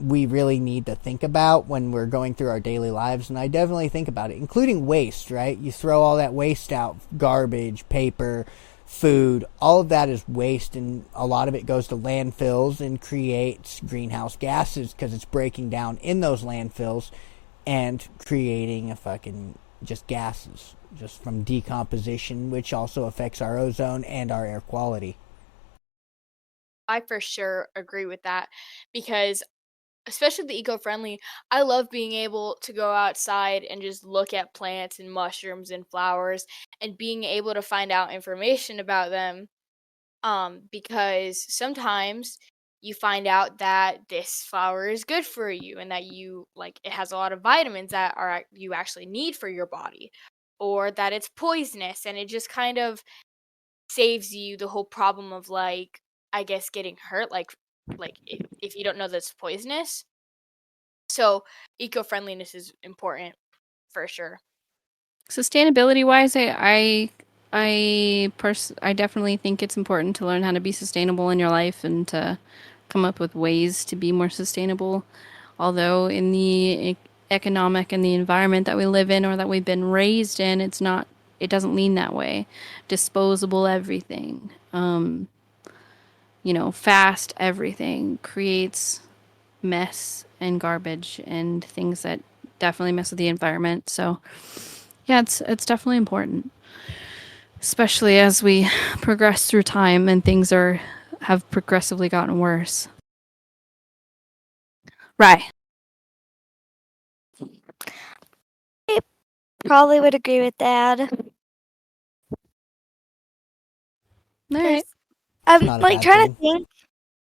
we really need to think about when we're going through our daily lives, and I definitely think about it, including waste, right? You throw all that waste out, garbage, paper, food, all of that is waste, and a lot of it goes to landfills and creates greenhouse gases because it's breaking down in those landfills and creating a fucking just gases just from decomposition, which also affects our ozone and our air quality. I for sure agree with that because especially the eco-friendly, I love being able to go outside and just look at plants and mushrooms and flowers and being able to find out information about them. Because sometimes you find out that this flower is good for you and that it has a lot of vitamins that you actually need for your body, or that it's poisonous, and it just kind of saves you the whole problem of I guess getting hurt if you don't know that it's poisonous. So eco-friendliness is important for sure. Sustainability wise, I definitely think it's important to learn how to be sustainable in your life and to come up with ways to be more sustainable. Although in the economic and the environment that we live in or that we've been raised in, it doesn't lean that way. Disposable everything, fast everything creates mess and garbage and things that definitely mess with the environment. So yeah, it's definitely important, especially as we progress through time and things have progressively gotten worse. Right. Probably would agree with Dad. All right. I'm Not a like bad trying thing. to think.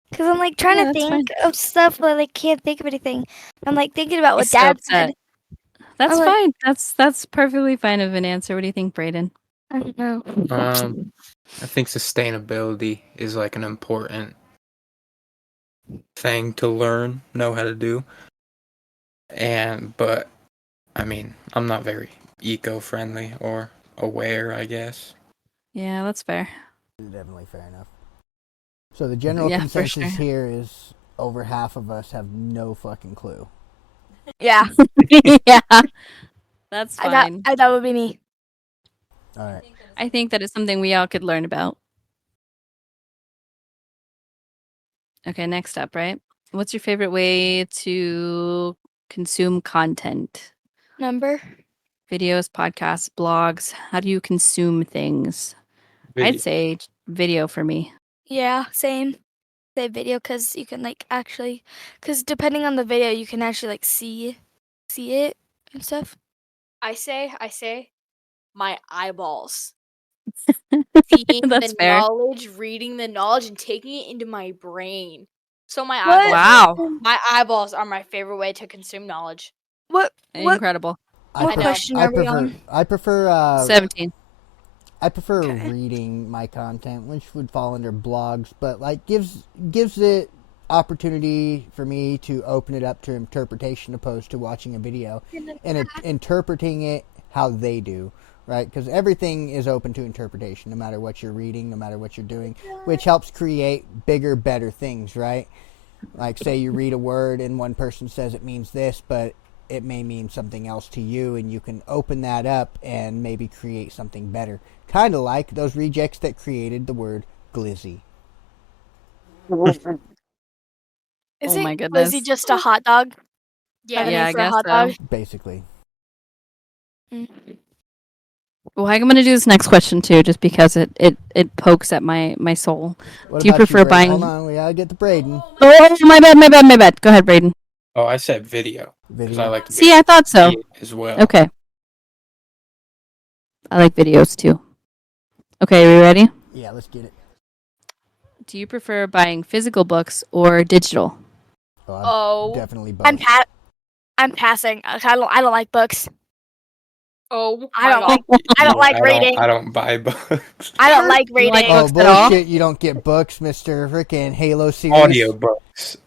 Because I'm like trying Yeah, to that's think fine. of stuff, but I can't think of anything. I'm like thinking about what He's so Dad upset. said. That's I'm like, fine. That's perfectly fine of an answer. What do you think, Brayden? I don't know. I think sustainability is like an important thing to learn, know how to do. But I mean, I'm not very eco-friendly or aware, I guess. Yeah, that's fair. Definitely fair enough. So the general Yeah, for consensus sure. here is over half of us have no fucking clue. Yeah, Yeah, that's fine. that would be me. All right. I think that it's something we all could learn about. Okay, next up, right? What's your favorite way to consume content? Number. Videos, podcasts, blogs. How do you consume things? I'd Video. say video for me. Yeah, same. Say video because you can like actually, because depending on the video, you can actually like see it and stuff. I say, my eyeballs. Seeing That's the fair. knowledge, reading the knowledge, and taking it into my brain. So my What? eyeballs. Wow. My eyeballs are my favorite way to consume knowledge. What Incredible. what know. question are we on? I prefer 17. I prefer Okay. reading my content, which would fall under blogs, but like gives it opportunity for me to open it up to interpretation opposed to watching a video and interpreting it how they do, right? Because everything is open to interpretation, no matter what you're reading, no matter what you're doing, which helps create bigger, better things, right? Like, say you read a word and one person says it means this, but it may mean something else to you, and you can open that up and maybe create something better. Kind of like those rejects that created the word glizzy. Is Oh it my was goodness. he just a hot dog? Yeah. The Yeah, name I for a guess hot so. dog? Basically. Well, I'm gonna do this next question too, just because it pokes at my soul. What Do you about prefer Braden? buying? Hold on, we gotta get to Braden. Oh, my bad. Go ahead, Braden. Oh, I said video because I Video. like to See, I thought so. see it as well. Okay. I like videos too. Okay, are we ready? Yeah, let's get it. Do you prefer buying physical books or digital? Oh, I'm Oh. definitely both. I'm passing. I don't like books. Oh. I my don't God. like I don't like reading. I don't buy books. I don't like You like reading. Oh, books at all? bullshit, you don't get books, Mr. Frickin' Halo series. Audio books.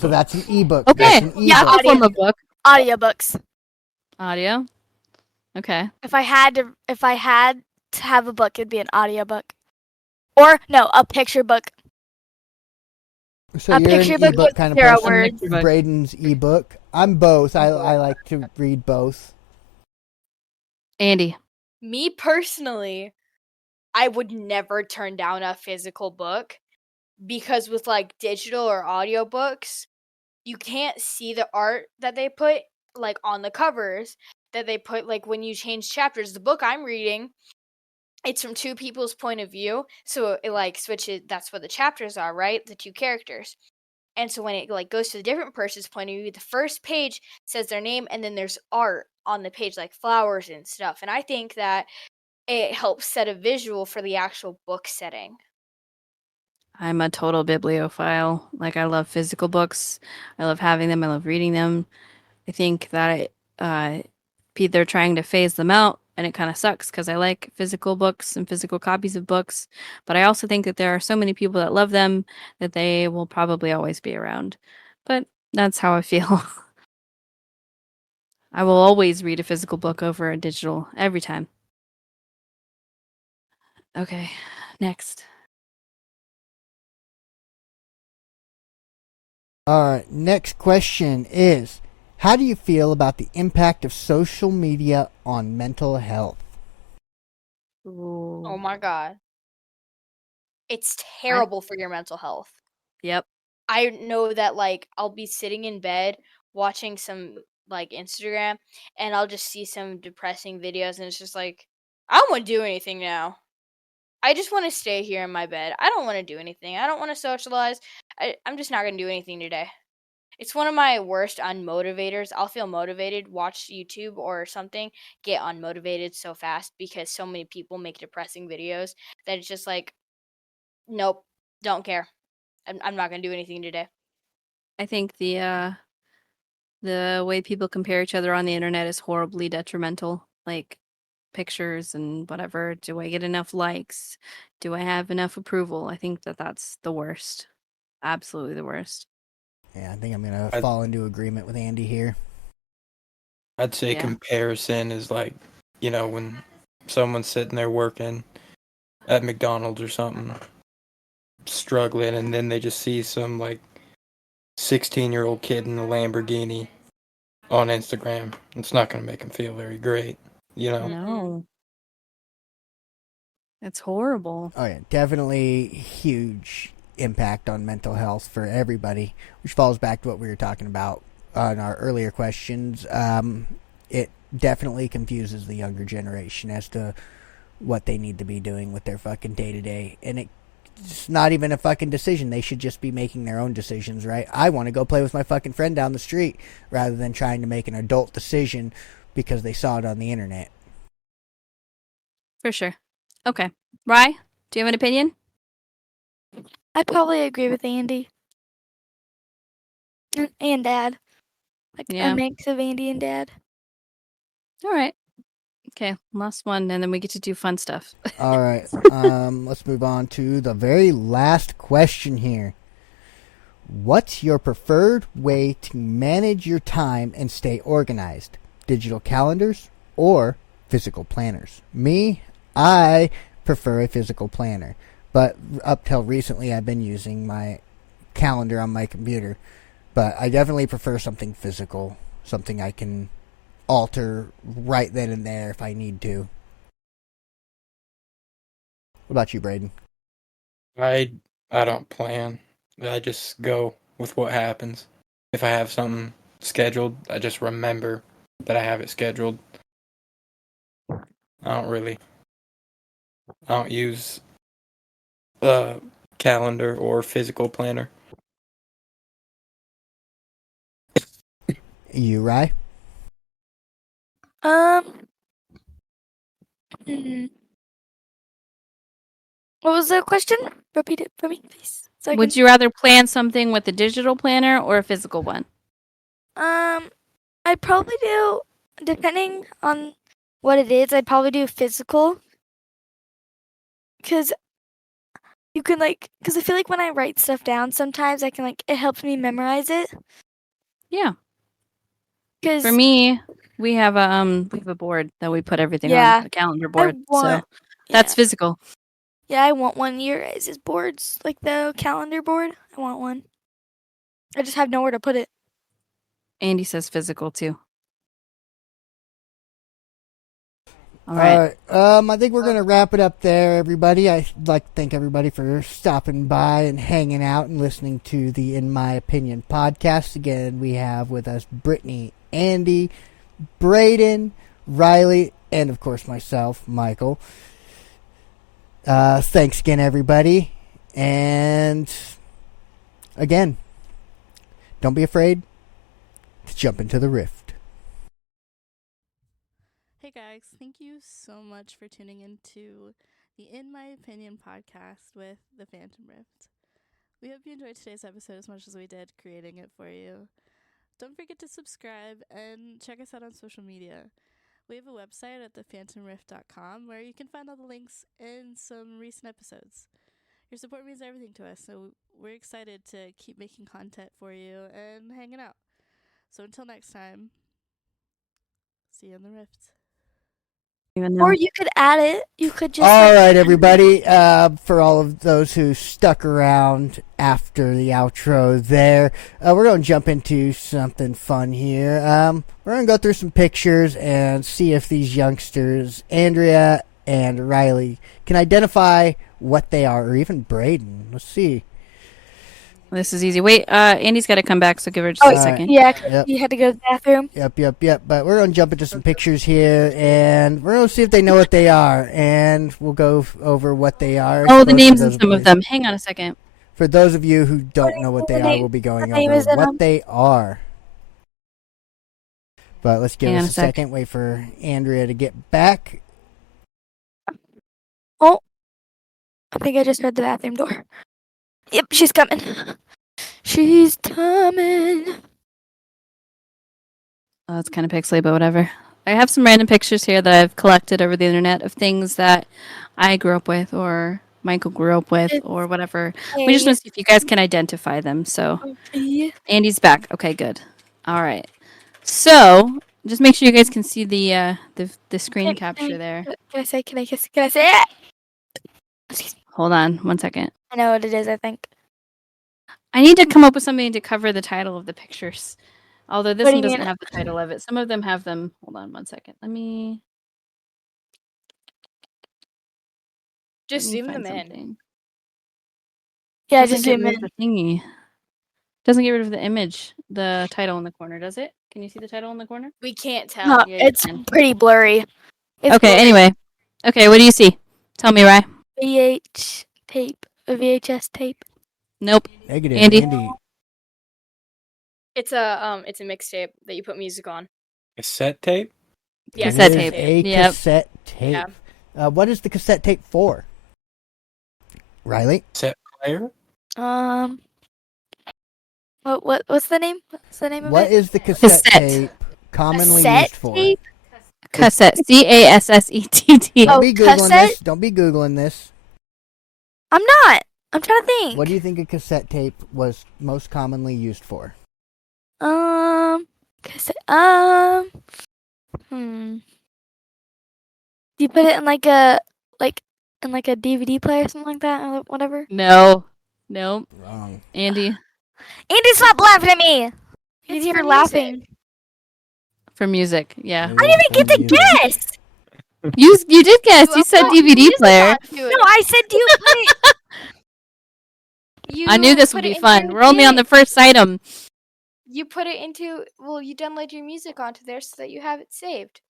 So that's an ebook. Okay, That's an Yeah, ebook. that's a form of book. Audiobooks. Audio. Okay. If I had to have a book, it'd be an audiobook. Or no, a picture book. So A you're picture an book ebook with kind of 0 person. words. Picture book. Braden's ebook. I'm both. I like to read both. Andy. Me personally, I would never turn down a physical book because with like digital or audiobooks, you can't see the art that they put like on the covers that they put like when you change chapters. The book I'm reading, it's from two people's point of view, so it like switches. That's what the chapters are, right? The two characters. And so when it like goes to the different person's point of view, the first page says their name and then there's art on the page like flowers and stuff. And I think that it helps set a visual for the actual book setting. I'm a total bibliophile. Like, I love physical books. I love having them. I love reading them. I think that they're trying to phase them out, and it kind of sucks because I like physical books and physical copies of books. But I also think that there are so many people that love them that they will probably always be around. But that's how I feel. I will always read a physical book over a digital every time. Okay, next. All right. Next question is, how do you feel about the impact of social media on mental health? Oh my god. It's terrible for your mental health. Yep. I know that like I'll be sitting in bed watching some like Instagram and I'll just see some depressing videos and it's just like I don't want to do anything now. I just want to stay here in my bed. I don't want to do anything. I don't want to socialize. I'm just not going to do anything today. It's one of my worst unmotivators. I'll feel motivated, watch YouTube or something, get unmotivated so fast because so many people make depressing videos that it's just like, nope, don't care. I'm not going to do anything today. I think the way people compare each other on the internet is horribly detrimental. Like pictures and whatever. Do I get enough likes? Do I have enough approval? I think that that's the worst. Absolutely the worst. Yeah, I think I'm gonna fall into agreement with Andy here. I'd say Yeah. comparison is like, when someone's sitting there working at McDonald's or something, struggling, and then they just see some like 16-year-old kid in a Lamborghini on Instagram. It's not going to make them feel very great, No. It's horrible. Oh yeah, definitely huge impact on mental health for everybody, which falls back to what we were talking about on our earlier questions. It definitely confuses the younger generation as to what they need to be doing with their fucking day to day, and it's not even a fucking decision. They should just be making their own decisions, right? I want to go play with my fucking friend down the street rather than trying to make an adult decision because they saw it on the internet. For sure. Okay. Rye, do you have an opinion? I probably agree with Andy and Dad. Like Yeah. a mix of Andy and Dad. All right. Okay, last one, and then we get to do fun stuff. All right. Let's move on to the very last question here. What's your preferred way to manage your time and stay organized? Digital calendars or physical planners? Me, I prefer a physical planner. But up till recently, I've been using my calendar on my computer. But I definitely prefer something physical, something I can alter right then and there if I need to. What about you, Braden? I don't plan. I just go with what happens. If I have something scheduled, I just remember that I have it scheduled. I don't use a calendar or physical planner. You, Rye? What was the question? Repeat it for me, please. So Would you rather plan something with a digital planner or a physical one? I'd probably do, depending on what it is, I'd probably do physical. Because you can because I feel like when I write stuff down, sometimes I can it helps me memorize it. Yeah. Because For me, we have a board that we put everything Yeah. on, a calendar board. want- So that's physical. Yeah, I want one of your guys' boards, like the calendar board. I want one. I just have nowhere to put it. Andy says physical too. All right. I think we're going to wrap it up there, everybody. I'd like to thank everybody for stopping by and hanging out and listening to the In My Opinion podcast. Again, we have with us Brittany, Andy, Braden, Riley, and of course myself, Michael. Thanks again, everybody. And again, don't be afraid to jump into the rift. Hey guys, thank you so much for tuning into the In My Opinion podcast with the Phantom Rift. We hope you enjoyed today's episode as much as we did creating it for you. Don't forget to subscribe and check us out on social media. We have a website at thephantomrift.com where you can find all the links in some recent episodes. Your support means everything to us, so we're excited to keep making content for you and hanging out. So until next time, see you in the Rift. Even though- Or you could add it. You could just. All right, everybody. For all of those who stuck around after the outro there, we're going to jump into something fun here. We're going to go through some pictures and see if these youngsters, Andrea and Riley, can identify what they are, or even Braden. Let's see. This is easy. Wait, Andy's got to come back, so give her just a second. Yeah, 'cause Yep. you had to go to the bathroom. Yep. But we're going to jump into some pictures here, and we're going to see if they know what they are, and we'll go over what they are. Oh, the For names those of some of you- them. Hang on a second. For those of you who don't know what they are, we'll be going What name over is it, what they are. But let's give Hang on us a a sec. second. Wait for Andrea to get back. Oh, I think I just heard the bathroom door. Yep, she's coming. She's coming. Oh, it's kind of pixely, but whatever. I have some random pictures here that I've collected over the internet of things that I grew up with or Michael grew up with or whatever. We just want to see if you guys can identify them. So Okay. Andy's back. Okay, good. All right. So Just make sure you guys can see the screen capture there. Can I say? Can I kiss? Can I say it? Excuse me. Hold on 1 second. I know what it is. I think. I need to come up with something to cover the title of the pictures. Although this What do one you doesn't mean? have the title of it. Some of them have them. Hold on 1 second. Let me Just zoom find them in. something. Yeah, Doesn't just get zoom rid in. of the thingy. Doesn't get rid of the image, the title in the corner, does it? Can you see the title in the corner? We can't tell. No, Yeah, you it's can. pretty blurry. It's Okay, blurry. anyway. Okay, what do you see? Tell me, Rye. VH tape, a VHS tape. Nope. Negative. Andy? It's a mixtape that you put music on. Cassette tape? Yeah, Cassette It is tape. a Yep. cassette tape. What is the cassette tape for? Riley? Cassette player? What's the name? What's the name of What it? is the cassette Cassette. tape commonly Cassette used for? tape? Cassette. CASSETT. Don't Oh, be Googling cassette? this. Don't be Googling this. I'm not. I'm trying to think. What do you think a cassette tape was most commonly used for? Cassette. Do you put it in like a DVD player or something like that, or whatever? No. Nope. Wrong. Andy, Andy, stop laughing at me. You It's hear for her laughing. for music. Yeah. It I is didn't even get for to music. guess. You did guess. You said put DVD music player. onto it. No, I said, do you put it? I knew this would put it be into fun. your We're only on the music. first item. You put it into. Well, you download your music onto there so that you have it saved.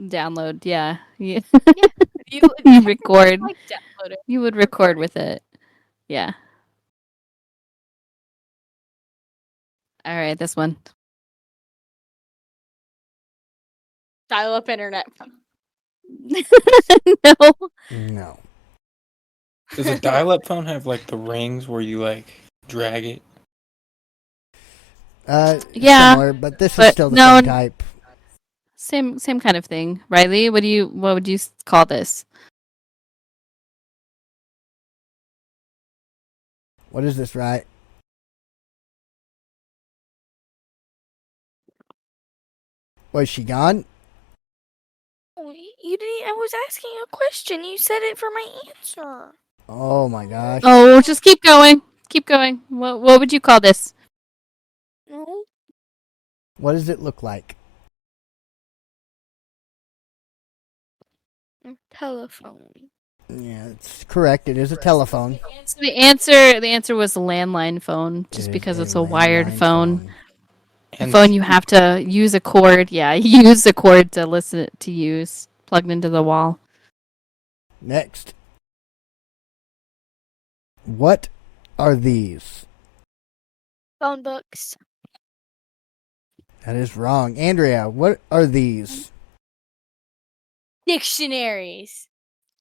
Download, yeah. You, You, you record. like download it. You would record with it. Yeah. All right, this one. Dial up internet. No. No. Does a dial-up phone have like the rings where you like drag it? Yeah, Similar, but this is but still the no, same type. Same kind of thing. Riley, what would you call this? What is this, right? Was she gone? You didn't. I was asking a question. You said it for my answer. Oh my gosh. Oh, just keep going. Keep going. What would you call this? No. What does it look like? Telephone. Yeah, it's correct. It is a telephone. So the answer was a landline phone, just It is because it's a landline wired phone. A And phone you have to use a cord. Yeah, use a cord to listen to use plugged into the wall. Next. What are these? Phone books. That is wrong. Andrea, what are these? Dictionaries.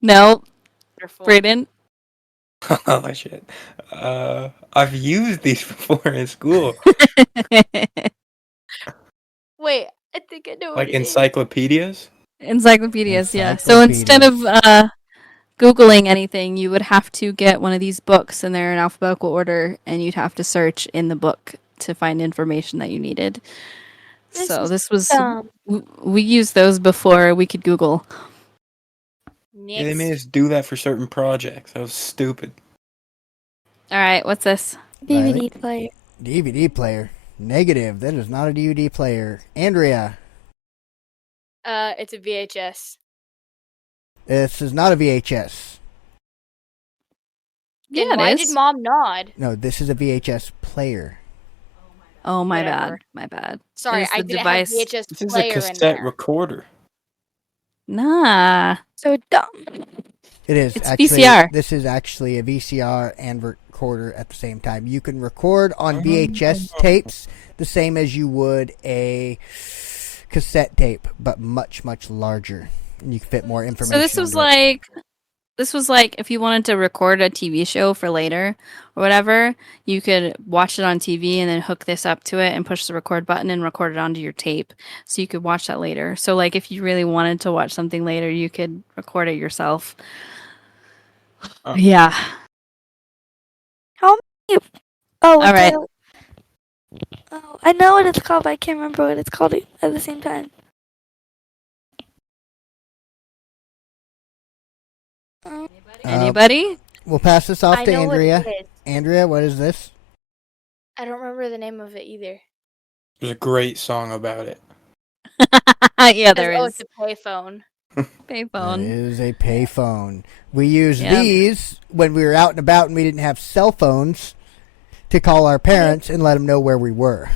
No, Wonderful. Brayden. oh shit. I've used these before in school. Wait, I think I know Like what it is. encyclopedias? Encyclopedias, yeah. So instead of Googling anything, you would have to get one of these books, and they're in alphabetical order, and you'd have to search in the book to find information that you needed. This So is this was dumb. we used those before we could Google. Yeah, they made us do that for certain projects. That was stupid. All right, what's this? DVD player. DVD player. Negative. That is not a DVD player. Andrea, It's a VHS. this is not a VHS. Then Yeah, why it did is. Mom nod? No, this is a VHS player. Oh, my Whatever. bad. My bad. Sorry, It's I the didn't device. have VHS This is a player in cassette there. recorder. Nah. So dumb. It is It's actually VCR. This is actually a VCR and recorder at the same time. You can record on VHS tapes the same as you would a cassette tape, but much larger. And you can fit more information. So this was like if you wanted to record a TV show for later or whatever, you could watch it on TV and then hook this up to it and push the record button and record it onto your tape, so you could watch that later. So like if you really wanted to watch something later, you could record it yourself. Oh. Yeah. Oh, All right. Oh, I know what it's called, but I can't remember what it's called at the same time. Um, Anybody? We'll pass this off I to know Andrea. what it is. Andrea, what is this? I don't remember the name of it either. There's a great song about it. Yeah, there Oh, is. it's a payphone. That Payphone. is a payphone. We used Yep. these when we were out and about and we didn't have cell phones to call our parents and let them know where we were.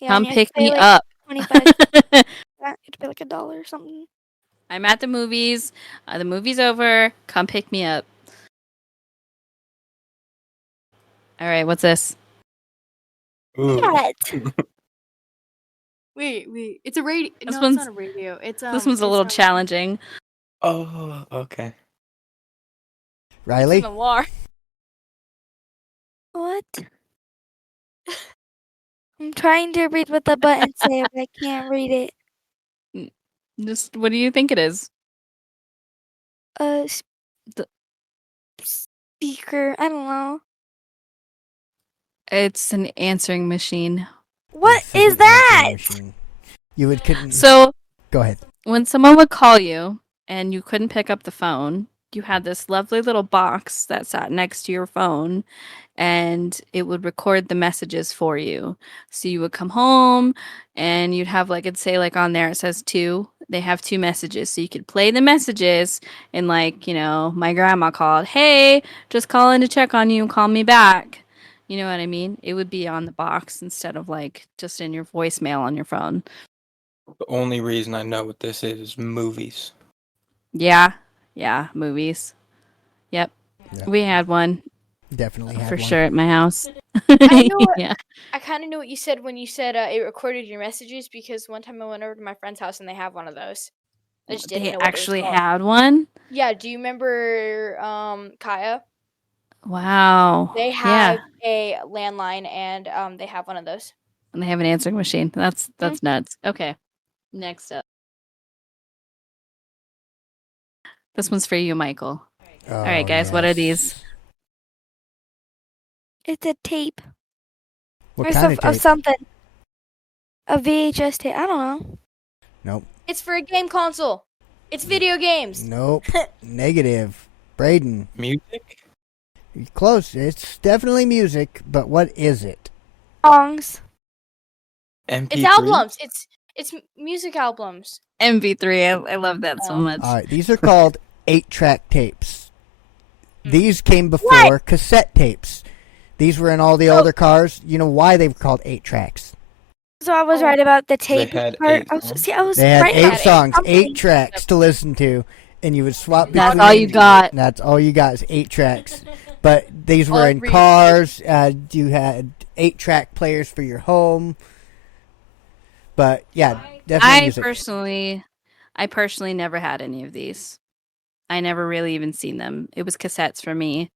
yeah, Come and you have pick to pay, me like, up. 25 cents. You have to pay like $1 or something. I'm at the movies. The movie's over. Come pick me up. All right, what's this? Ooh. What? Wait. It's a radio. This No, one's- it's not a radio. It's This one's a it's little challenging. Oh, okay. Riley? Even more. What? I'm trying to read what the buttons say, but I can't read it. Just what do you think it is? The- Speaker. I don't know. It's an answering machine. What This is an answering that? machine. You would couldn't. So Go ahead. when someone would call you and you couldn't pick up the phone, you had this lovely little box that sat next to your phone and it would record the messages for you. So you would come home and you'd have like it'd say like on there it says 2. They have 2 messages. So you could play the messages and like, my grandma called, "Hey, just calling to check on you, call me back." You know what I mean? It would be on the box instead of like just in your voicemail on your phone. The only reason I know what this is movies. Yeah, movies. Yep. Yeah. We had one Definitely had for one. sure at my house. I know what- Yeah. I kind of knew what you said when you said it recorded your messages because one time I went over to my friend's house and they have one of those. I just didn't They know what it was actually called. had one. Yeah, do you remember Kaya? Wow. They Yeah, have a landline and they have one of those. and they have an answering machine. That's nuts. Okay. Next up. This one's for you, Michael. All right, guys, what are these? It's a tape. What Or kind of of tape? something. A VHS tape. I don't know. Nope. It's for a game console. It's video games. Nope. Negative. Braden, Music? you're close. It's definitely music, but what is it? Songs. MP3? It's albums. It's music albums. MP3. I love that so Oh. much. All right, these are called 8-track tapes. These came before cassette tapes. These were in all the older cars. You know why they were called 8 tracks? So I was Oh. right about the tape had part. 8 I was, songs? see, I was They had right 8 about songs, something. 8 tracks to listen to, and you would swap That's between. all you got. That's all you got is 8 tracks. But these were All in three. cars. You had 8-track players for your home. But yeah, definitely I music. personally never had any of these. I never really even seen them. It was cassettes for me,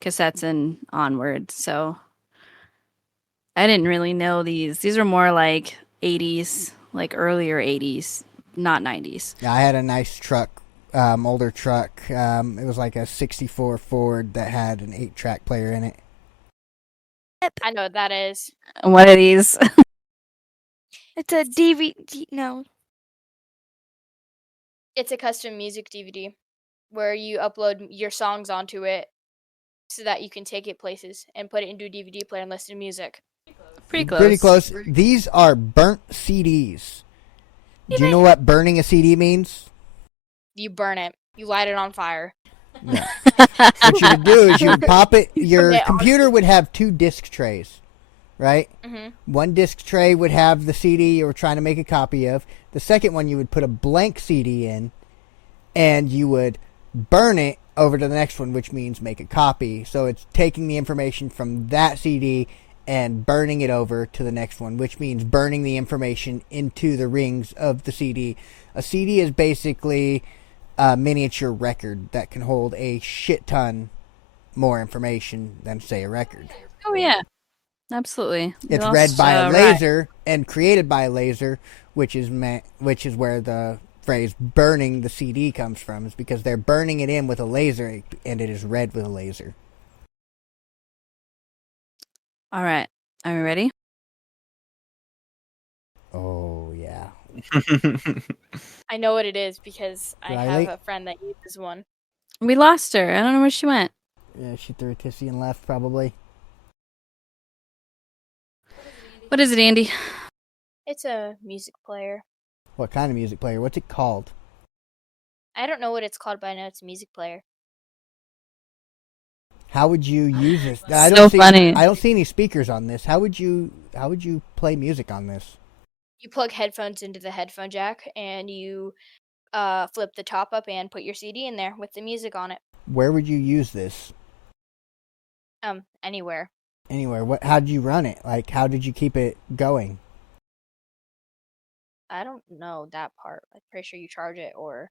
cassettes and onward. So I didn't really know these. These are more like 80s, like earlier 80s, not 90s. Yeah, I had a nice truck, older truck. It was like a '64 Ford that had an 8-track player in it. I know what that is. And what are these? It's a DVD. No. It's a custom music DVD where you upload your songs onto it so that you can take it places and put it into a DVD player and listen to music. Pretty close. Pretty close. These are burnt CDs. Do you know what burning a CD means? You burn it. You light it on fire. No. What you would do is you would pop it. Your Yeah, computer would have 2 disc trays, right? hmm One disc tray would have the CD you were trying to make a copy of. The second one you would put a blank CD in, and you would burn it over to the next one, which means make a copy. So it's taking the information from that CD and burning it over to the next one, which means burning the information into the rings of the CD. A CD is basically a miniature record that can hold a shit ton more information than, say, a record. Oh yeah, absolutely. It's You read lost, by a right. laser and created by a laser, which is where the phrase "burning the CD" comes from. Is because they're burning it in with a laser, and it is read with a laser. All right. Are you ready? I know what it is because I Riley? have a friend that uses one. We lost her. I don't know where she went. Yeah, she threw a tissy and left, probably. What is it, Andy? It's a music player. What kind of music player? What's it called? I don't know what it's called, but I know it's a music player. How would you use this? So funny. I don't see any speakers on this. How would you play music on this? You plug headphones into the headphone jack and you flip the top up and put your CD in there with the music on it. Where would you use this? Anywhere. Anywhere. How did you run it? Like, how did you keep it going? I don't know that part. I'm pretty sure you charge it or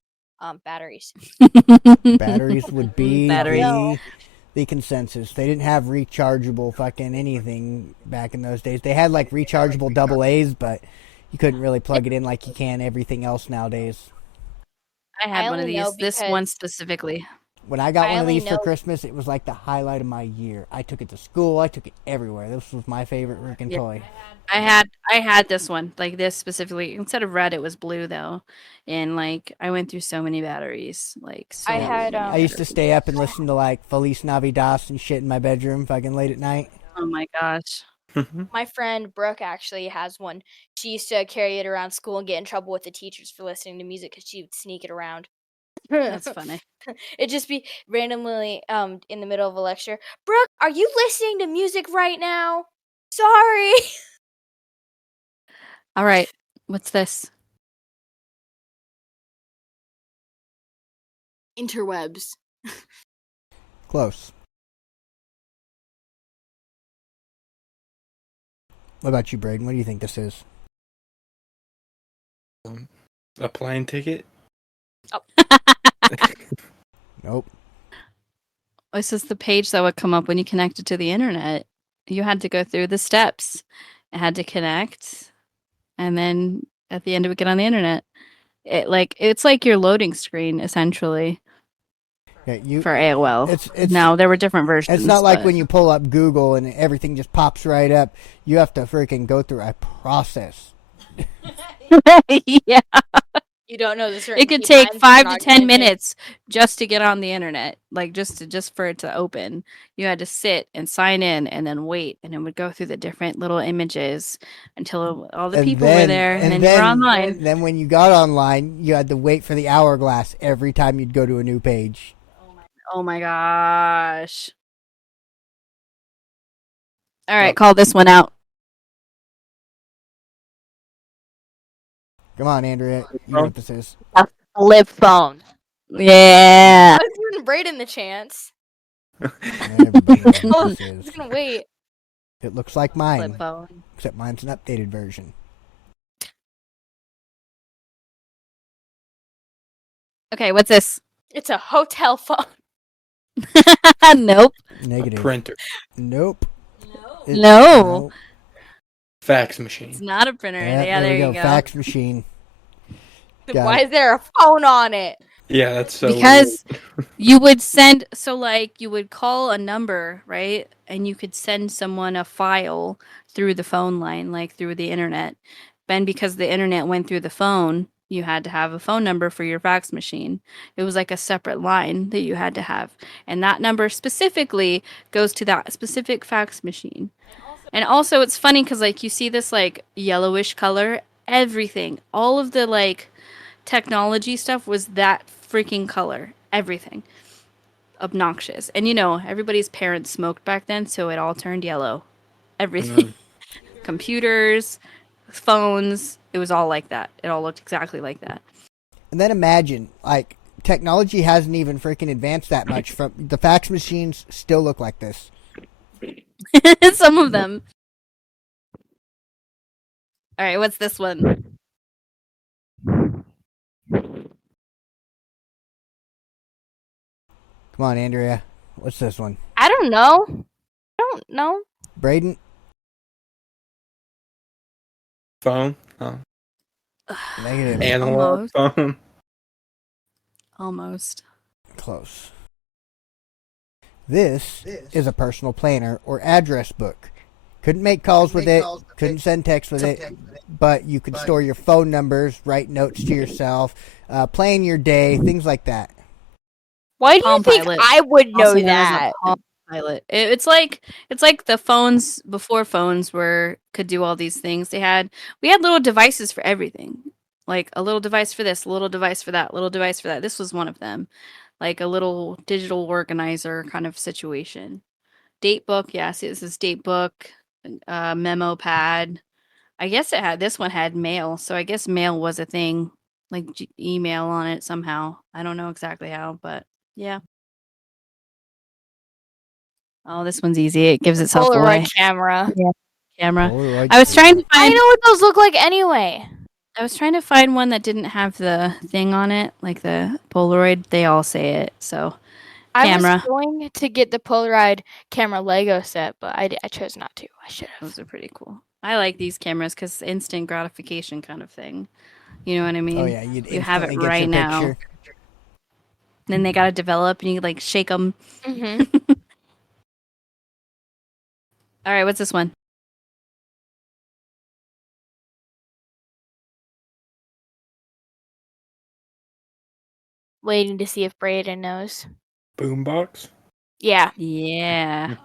batteries. Batteries would be Batteries. the consensus. They didn't have rechargeable fucking anything back in those days. They had like rechargeable double A's, but you couldn't really plug it in like you can everything else nowadays. I had I one of only know these. This one because- specifically. When I got I one of only these for know- Christmas, it was like the highlight of my year. I took it to school. I took it everywhere. This was my favorite freaking Yeah. toy. I had this one, like this specifically. Instead of red, it was blue though, and like I went through so many batteries. Like so I had, many I used to batteries. stay up and listen to like Feliz Navidad and shit in my bedroom fucking late at night. Oh my gosh. My friend Brooke actually has one. She used to carry it around school and get in trouble with the teachers for listening to music because she would sneak it around. That's funny. It'd just be randomly in the middle of a lecture. Brooke, are you listening to music right now? Sorry. All right. What's this? Interwebs. Close. What about you, Braden? What do you think this is? A plane ticket? Nope. This is the page that would come up when you connected to the internet. You had to go through the steps. It had to connect, and then at the end it would get on the internet. It's like your loading screen essentially Yeah, for AOL. It's Now there were different versions. It's not like but- when you pull up Google and everything just pops right up. You have to freaking go through a process. Yeah, You don't know the certain it could key take times, 5 you're to not 10 gonna take- minutes just to get on the internet. Like just for it to open. You had to sit and sign in and then wait, and it would go through the different little images until all the And people were there, and then you were online. Then when you got online, you had to wait for the hourglass every time you'd go to a new page. Oh my gosh. All right, call this one out. Come on, Andrea. You know what this is. Flip phone. Yeah. I was giving Brayden the chance. Everybody knows I what was this is. gonna wait. It looks like mine, Flip phone. except mine's an updated version. Okay, what's this? It's a hotel phone. Nope. Negative. Printer. Nope. It's- No. nope. Fax It's machine. not a printer. Yeah, there we you go. go. Fax machine. Got Why it. is there a phone on it? Yeah, that's so Because you would send, so like you would call a number, right? And you could send someone a file through the phone line, like through the internet. Then because the internet went through the phone, you had to have a phone number for your fax machine. It was like a separate line that you had to have. And that number specifically goes to that specific fax machine. And also it's funny because like you see this like yellowish color, everything, all of the like technology stuff was that freaking color. Everything. Obnoxious. And you know, everybody's parents smoked back then, so it all turned yellow. Everything. Computers, phones, it was all like that. It all looked exactly like that. And then imagine, like, technology hasn't even freaking advanced that much. From the fax machines still look like this. Some of them. All right, what's this one? Come on, Andrea. What's this one? I don't know. I don't know. Braden? phone. Oh. Negative. Analog phone. Almost. Close. This is a personal planner or address book. Couldn't make calls with it. Couldn't send text with it. But you could store your phone numbers, write notes to yourself, plan your day, things like that. Why do you Palm think Pilot. I would know Also known as a that? Palm Pilot. It's like the phones before phones could do all these things. We had little devices for everything. Like a little device for this, a little device for that, little device for that. This was one of them. Like a little digital organizer kind of situation. Date book, yeah, see this is date book, memo pad. I guess this one had mail, so I guess mail was a thing, like email on it somehow. I don't know exactly how, but yeah. Oh, this one's easy. It gives itself away. Polaroid camera. Camera. Polaroid I was trying to I find. know what those look like anyway. I was trying to find one that didn't have the thing on it, like the Polaroid. They all say it, so Camera. I was going to get the Polaroid camera Lego set, but I chose not to. I should have. those are pretty cool. I like these cameras because instant gratification kind of thing. You know what I mean? Oh yeah, you'd You have it instantly get right your now. picture. Then they gotta develop, and you like shake them. Mm-hmm. All right, what's this one? Waiting to see if Braden knows. Boombox. Yeah. Yeah.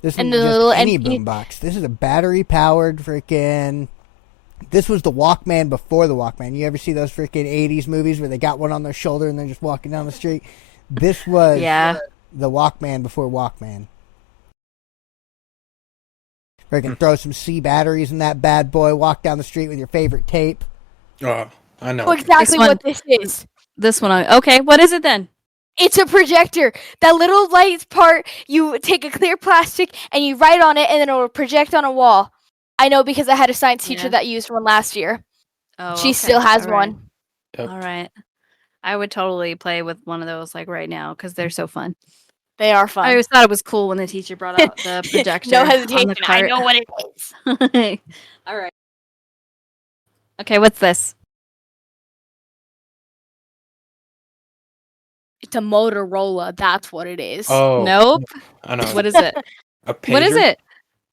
This And isn't the just little any NP boombox. This is a battery-powered freaking. This was the Walkman before the Walkman. You ever see those freaking 80s movies where they got one on their shoulder and they're just walking down the street? This was Yeah. the Walkman before Walkman. Freaking throw some C batteries in that bad boy, walk down the street with your favorite tape. Oh, I know. know exactly one- what this is. This one. Okay, what is it then? It's a projector. That little light part, you take a clear plastic and you write on it, and then it will project on a wall. I know because I had a science teacher Yeah. that used one last year. Oh, She okay. still has All right. one. Yep. All right. I would totally play with one of those like right now because they're so fun. They are fun. I always thought it was cool when the teacher brought out the projector. No on hesitation. the I cart. know what it is. All right. Okay, what's this? It's a Motorola. That's what it is. Oh, Nope. I know. What is it? A pager? What is it?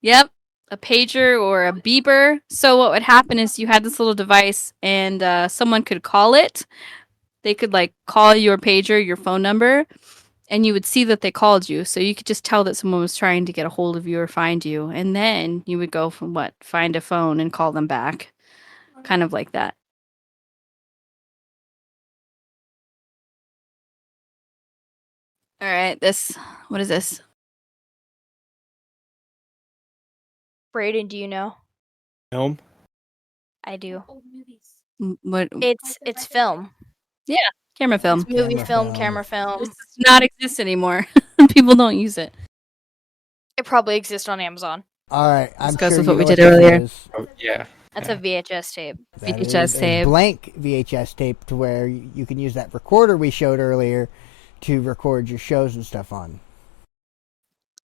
Yep. A pager or a beeper. So what would happen is you had this little device and someone could call it. They could like call your pager, your phone number, and you would see that they called you. So you could just tell that someone was trying to get a hold of you or find you. And then you would go from find a phone and call them back. Kind of like that. All right, what is this? Braden, do you know? Film? I do. What It's film. camera film? It's movie Camera film, film. camera film. This does not exist anymore. People don't use it. It probably exists on Amazon. All right, I'm goes sure with you what we know did this earlier. is. Oh, yeah. That's a VHS tape. That VHS is a tape. blank VHS tape to where you can use that recorder we showed earlier to record your shows and stuff on.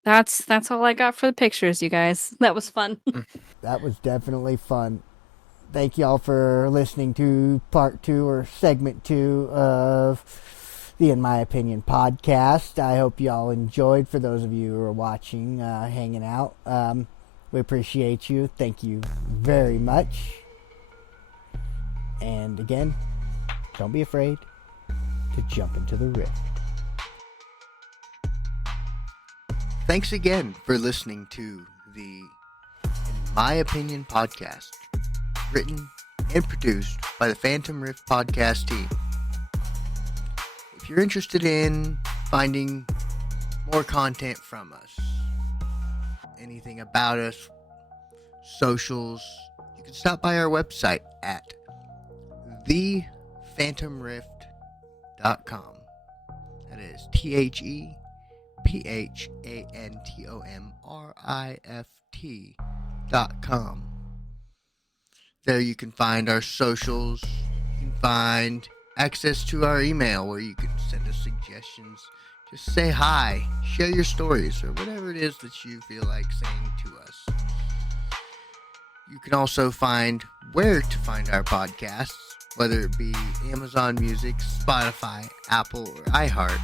That's all I got for the pictures, you guys. That was fun. That was definitely fun. Thank y'all for listening to part 2 or segment 2 of the In My Opinion podcast. I hope y'all enjoyed. For those of you who are watching, hanging out, we appreciate you. Thank you very much. And again, don't be afraid to jump into the rift. Thanks again for listening to the In My Opinion podcast, written and produced by the Phantom Rift podcast team. If you're interested in finding more content from us, anything about us, socials, you can stop by our website at thephantomrift.com. That is thephantomrift.com. There you can find our socials. You can find access to our email where you can send us suggestions. Just say hi, share your stories, or whatever it is that you feel like saying to us. You can also find where to find our podcasts, whether it be Amazon Music, Spotify, Apple, or iHeart.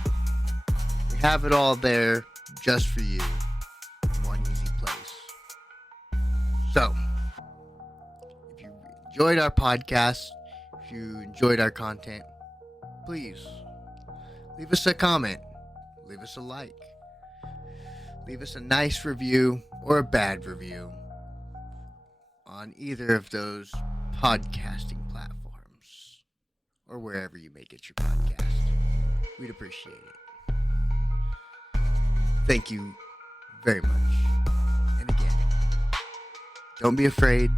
We have it all there just for you in one easy place. So, if you enjoyed our podcast, if you enjoyed our content, please leave us a comment, leave us a like, leave us a nice review or a bad review on either of those podcasting platforms or wherever you may get your podcast. We'd appreciate it. Thank you very much. And again, don't be afraid.